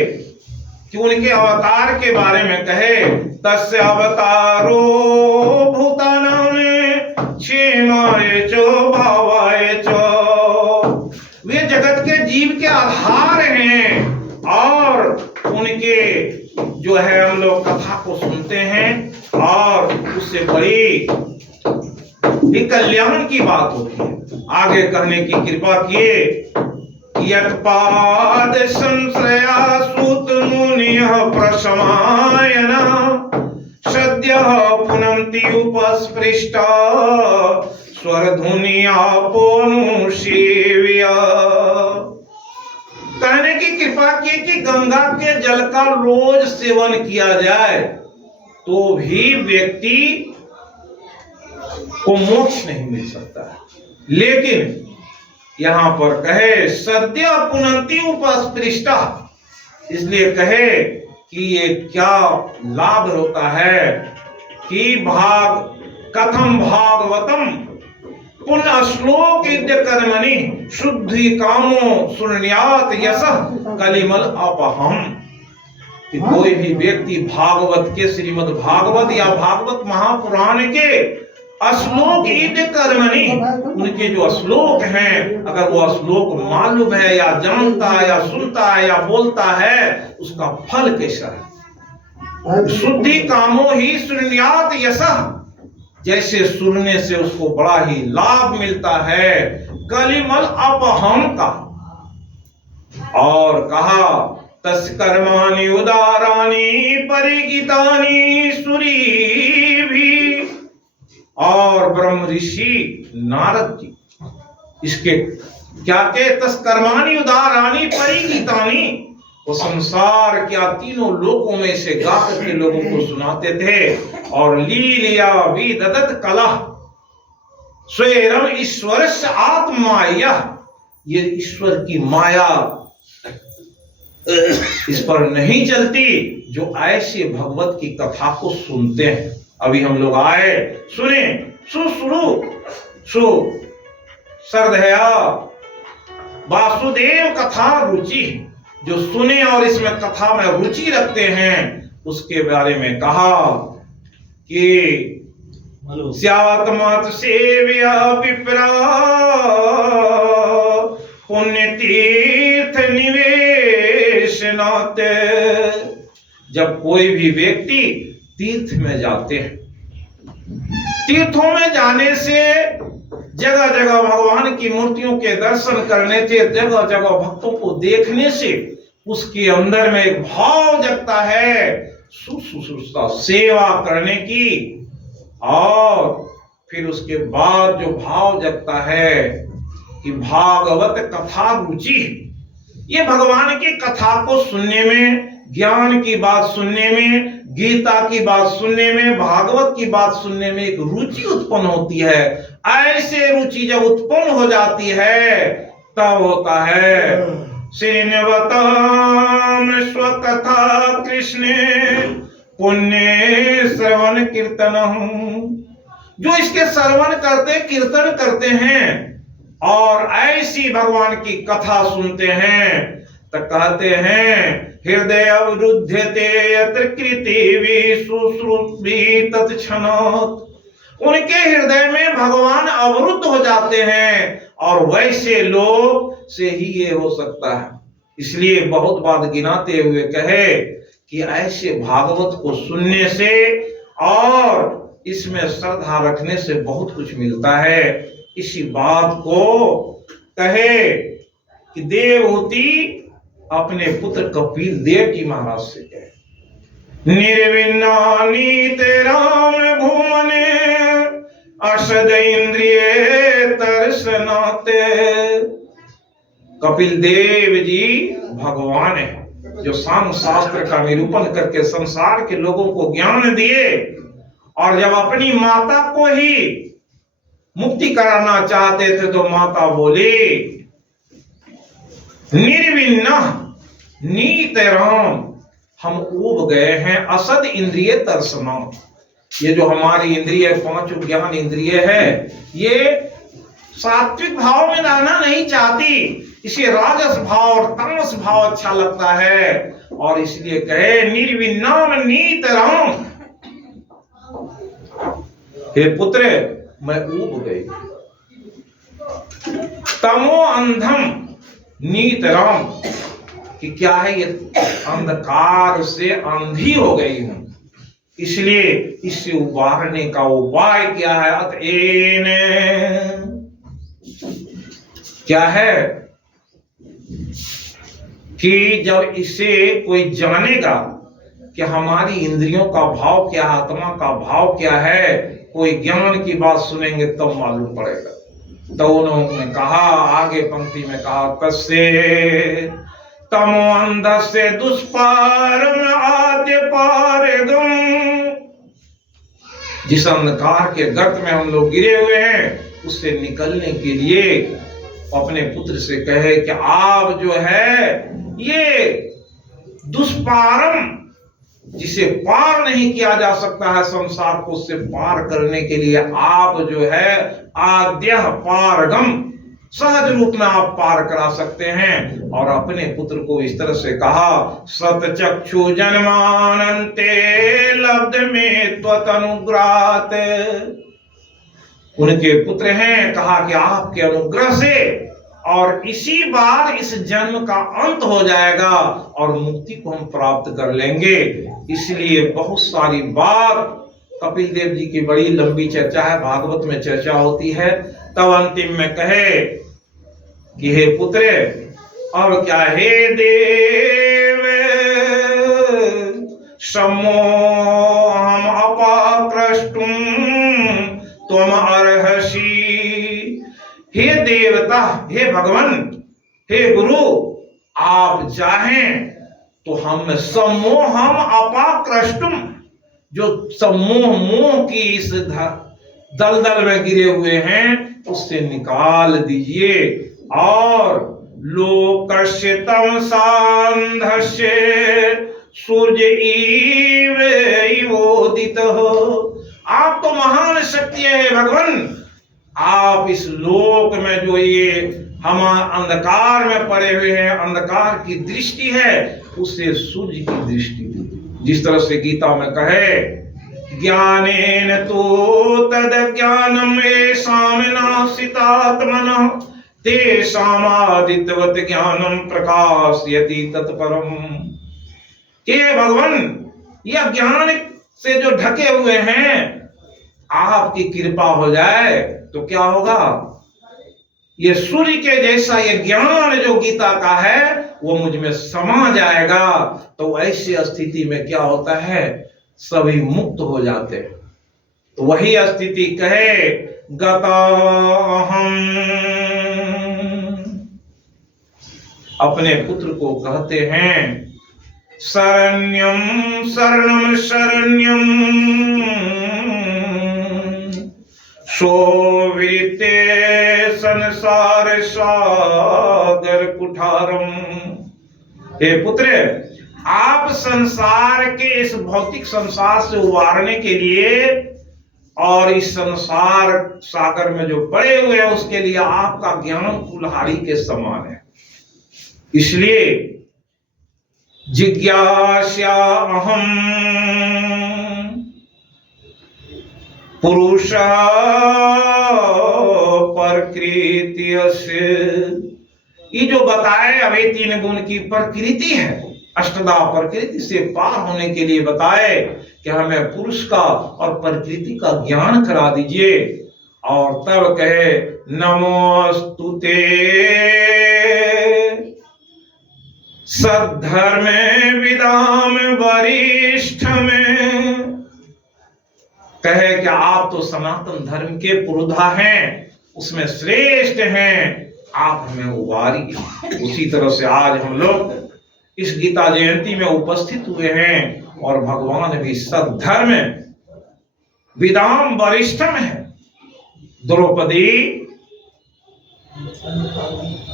कि उनके अवतार के बारे में कहे, तस्य अवतारो भूतानां क्षेमाय च भावाय च, वे जगत के जीव के आधार हैं, और उनके जो है हम लोग कथा को सुनते हैं और उससे बड़ी ही कल्याण की बात होती है। आगे कहने की कृपा किए, यत्पाद संश्रया सूत मुनियः प्रशमायन सद्यः पुनन्ति उपस्पृष्टा स्वरधुनियापोनुसेव्य। कहने की कृपा की कि गंगा के जल का रोज सेवन किया जाए तो भी व्यक्ति को मोक्ष नहीं मिल सकता है, लेकिन यहां पर कहे सद्य पुनन्ति उपस्पृष्टा, इसलिए कहे कि ये क्या लाभ होता है कि कथम भागवतम पुनः श्लोक कर्मणि शुद्धि कामो सुरण्यात यशः कलिमल अपहम, कि कोई भी व्यक्ति भागवत के श्रीमद् भागवत या भागवत महापुराण के श्लोक कर्मणि, उनके जो श्लोक हैं अगर वो श्लोक मालूम है या जानता है या सुनता है या बोलता है, उसका फल कैसा है। शुद्धि कामो ही सुरण्यात यशः, जैसे सुनने से उसको बड़ा ही लाभ मिलता है, कलिमल अपहम का। और कहा तस् कर्माणि उदाराणि परिगीतानि सुरी भी, और ब्रह्म ऋषि नारद जी इसके क्या के तस्कर्मानी उदारानी परिगीतानी, वो संसार क्या तीनों लोकों में से गा करके लोगों को सुनाते थे। और लीलिया विददत कला स्वयं ईश्वरस्य आत्माया, ये ईश्वर की माया इस पर नहीं चलती जो ऐसे भगवत की कथा को सुनते हैं। अभी हम लोग आए सुने सु श्रद्धया वासुदेव कथा रुचि, जो सुने और इसमें कथा में रुचि रखते हैं उसके बारे में कहा कि स्यात्मत सेव्या विप्रा पुण्य तीर्थ निवेशनात्, जब कोई भी व्यक्ति तीर्थ में जाते हैं, तीर्थों में जाने से जगह जगह भगवान की मूर्तियों के दर्शन करने से, जगह जगह भक्तों को देखने से उसके अंदर में एक भाव जगता है शुश्रूषा सेवा करने की, और फिर उसके बाद जो भाव जगता है कि भागवत कथा रुचि, ये भगवान की कथा को सुनने में, ज्ञान की बात सुनने में, गीता की बात सुनने में, भागवत की बात सुनने में एक रुचि उत्पन्न होती है। ऐसे रुचि जब उत्पन्न हो जाती है तब होता है श्रीनिवताम स्वकथा कृष्ण पुण्य श्रवण कीर्तन, जो इसके श्रवण करते कीर्तन करते हैं और ऐसी भगवान की कथा सुनते हैं तो कहते हैं हृदय अवरुध्यते यत्र कृति शुश्रूषि तत्क्षणात्, उनके हृदय में भगवान अवरुद्ध हो जाते हैं, और वैसे लोग से ही ये हो सकता है। इसलिए बहुत बात गिनाते हुए कहे कि ऐसे भागवत को सुनने से और इसमें श्रद्धा रखने से बहुत कुछ मिलता है। इसी बात को कहे कि देवहूति अपने पुत्र कपिल देव जी महाराज से कहे, निर्विन्नानीत राम भूमने अषद इंद्रिय दर्शनाते। कपिल देव जी भगवान है जो साम शास्त्र का निरूपण करके संसार के लोगों को ज्ञान दिए, और जब अपनी माता को ही मुक्ति कराना चाहते थे तो माता बोली निर्विन्ना नीत राम, हम ऊब गए हैं असद इंद्रिय तरसना। ये जो हमारी इंद्रिय, पांच ज्ञान इंद्रिय है, ये सात्विक भाव में रहना नहीं चाहती, इसे राजस भाव और तामस भाव अच्छा लगता है, और इसलिए कहे निर्विन्नाम नीत राम, हे पुत्र मैं ऊब गई। तमो अंधम नीत राम, कि क्या है ये अंधकार से अंधी हो गई हूं, इसलिए इससे उबारने का उपाय क्या है? अतएन क्या है कि जब इसे कोई जानेगा कि हमारी इंद्रियों का भाव क्या, आत्मा का भाव क्या है, कोई ज्ञान की बात सुनेंगे तब तो मालूम पड़ेगा। तो उन्होंने कहा, आगे पंक्ति में कहा, तस्से तमो अंधस्य दुष्पारम आद्य पारगम, जिस अंधकार के गर्त में हम लोग गिरे हुए हैं उससे निकलने के लिए अपने पुत्र से कहे कि आप जो है ये दुष्पारम, जिसे पार नहीं किया जा सकता है संसार को, उससे पार करने के लिए आप जो है आद्य पारगम, सहज रूप में आप पार करा सकते हैं। और अपने पुत्र को इस तरह से कहा, सतचक्षु जन्मानन्ते लब्ध में त्वतनुग्रात, उनके पुत्र हैं, कहा कि आपके अनुग्रह से और इसी बार इस जन्म का अंत हो जाएगा और मुक्ति को हम प्राप्त कर लेंगे। इसलिए बहुत सारी बात कपिल देव जी की बड़ी लंबी चर्चा है, भागवत में चर्चा होती है। तब अंतिम में कहे कि हे पुत्र, और क्या, हे देव समोहम अपाकृष्टुम त्वम अर्हसि, हे देवता, हे भगवान, हे गुरु, आप चाहें तो हम सम्मोहम अपाकृष्टुम, जो सम्मोह मोह की इस दलदल में गिरे हुए हैं उससे निकाल दीजिए। और लोकस्य तमसांधस्य सूर्य इव इवोदितः, आप तो महान शक्ति है भगवान, आप इस लोक में जो ये हम अंधकार में पड़े हुए हैं, अंधकार की दृष्टि है, उससे सूर्य की दृष्टि दीजिए। जिस तरह से गीता में कहे, ज्ञानेन तो तद ज्ञानम येषां नासितात्मनः तेषामादित्यवत् ज्ञानम प्रकाशयति तत्परम। हे भगवान, यह ज्ञान से जो ढके हुए हैं, आपकी कृपा हो जाए तो क्या होगा, ये सूर्य के जैसा ये ज्ञान जो गीता का है वो मुझ में समा जाएगा। तो ऐसी स्थिति में क्या होता है, सभी मुक्त हो जाते हैं। तो वही स्थिति कहे, गताहम, अपने पुत्र को कहते हैं, शरण्यम शरणम शरण्यम सोविते संसार सागर कुठारम। हे पुत्र, आप संसार के इस भौतिक संसार से उबारने के लिए और इस संसार सागर में जो पड़े हुए हैं उसके लिए आपका ज्ञान कुल्हाड़ी के समान है। इसलिए जिज्ञासा अहम पुरुष प्रकृति, ये जो बताए अभी 3 गुण की प्रकृति है, अष्टदा प्रकृति से पार होने के लिए बताए कि हमें पुरुष का और प्रकृति का ज्ञान करा दीजिए। और तब कहे, नमोस्तुते सद्धर्मे विदाम वरिष्ठ में, कहे कि आप तो सनातन धर्म के पुरोधा हैं, उसमें श्रेष्ठ हैं, आप हमें उबारिए। उसी तरह से आज हम लोग इस गीता जयंती में उपस्थित हुए हैं और भगवान भी सद्धर्म विदाम वरिष्ठम है। द्रौपदी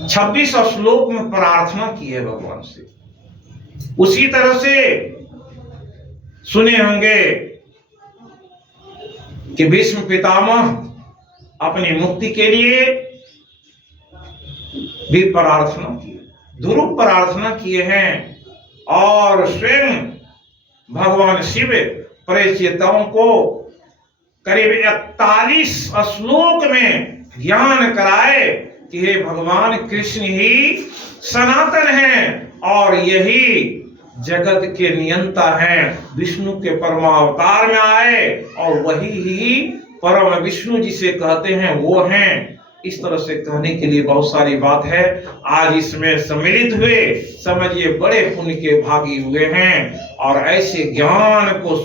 26 श्लोक में प्रार्थना की है भगवान से। उसी तरह से सुने होंगे कि भीष्म पितामह अपनी मुक्ति के लिए भी प्रार्थना की, ध्रुव प्रार्थना किए हैं और स्वयं भगवान शिव प्रेषितों को करीब 41 श्लोक में ज्ञान कराए कि हे भगवान कृष्ण ही सनातन हैं और यही जगत के नियंता हैं। विष्णु के परमावतार में आए और वही ही परम विष्णु जिसे कहते हैं वो हैं। इस तरह से कहने के लिए बहुत सारी बात है। आज इसमें सम्मिलित हुए समझिए बड़े पुण्य के भागी हुए हैं और ऐसे ज्ञान को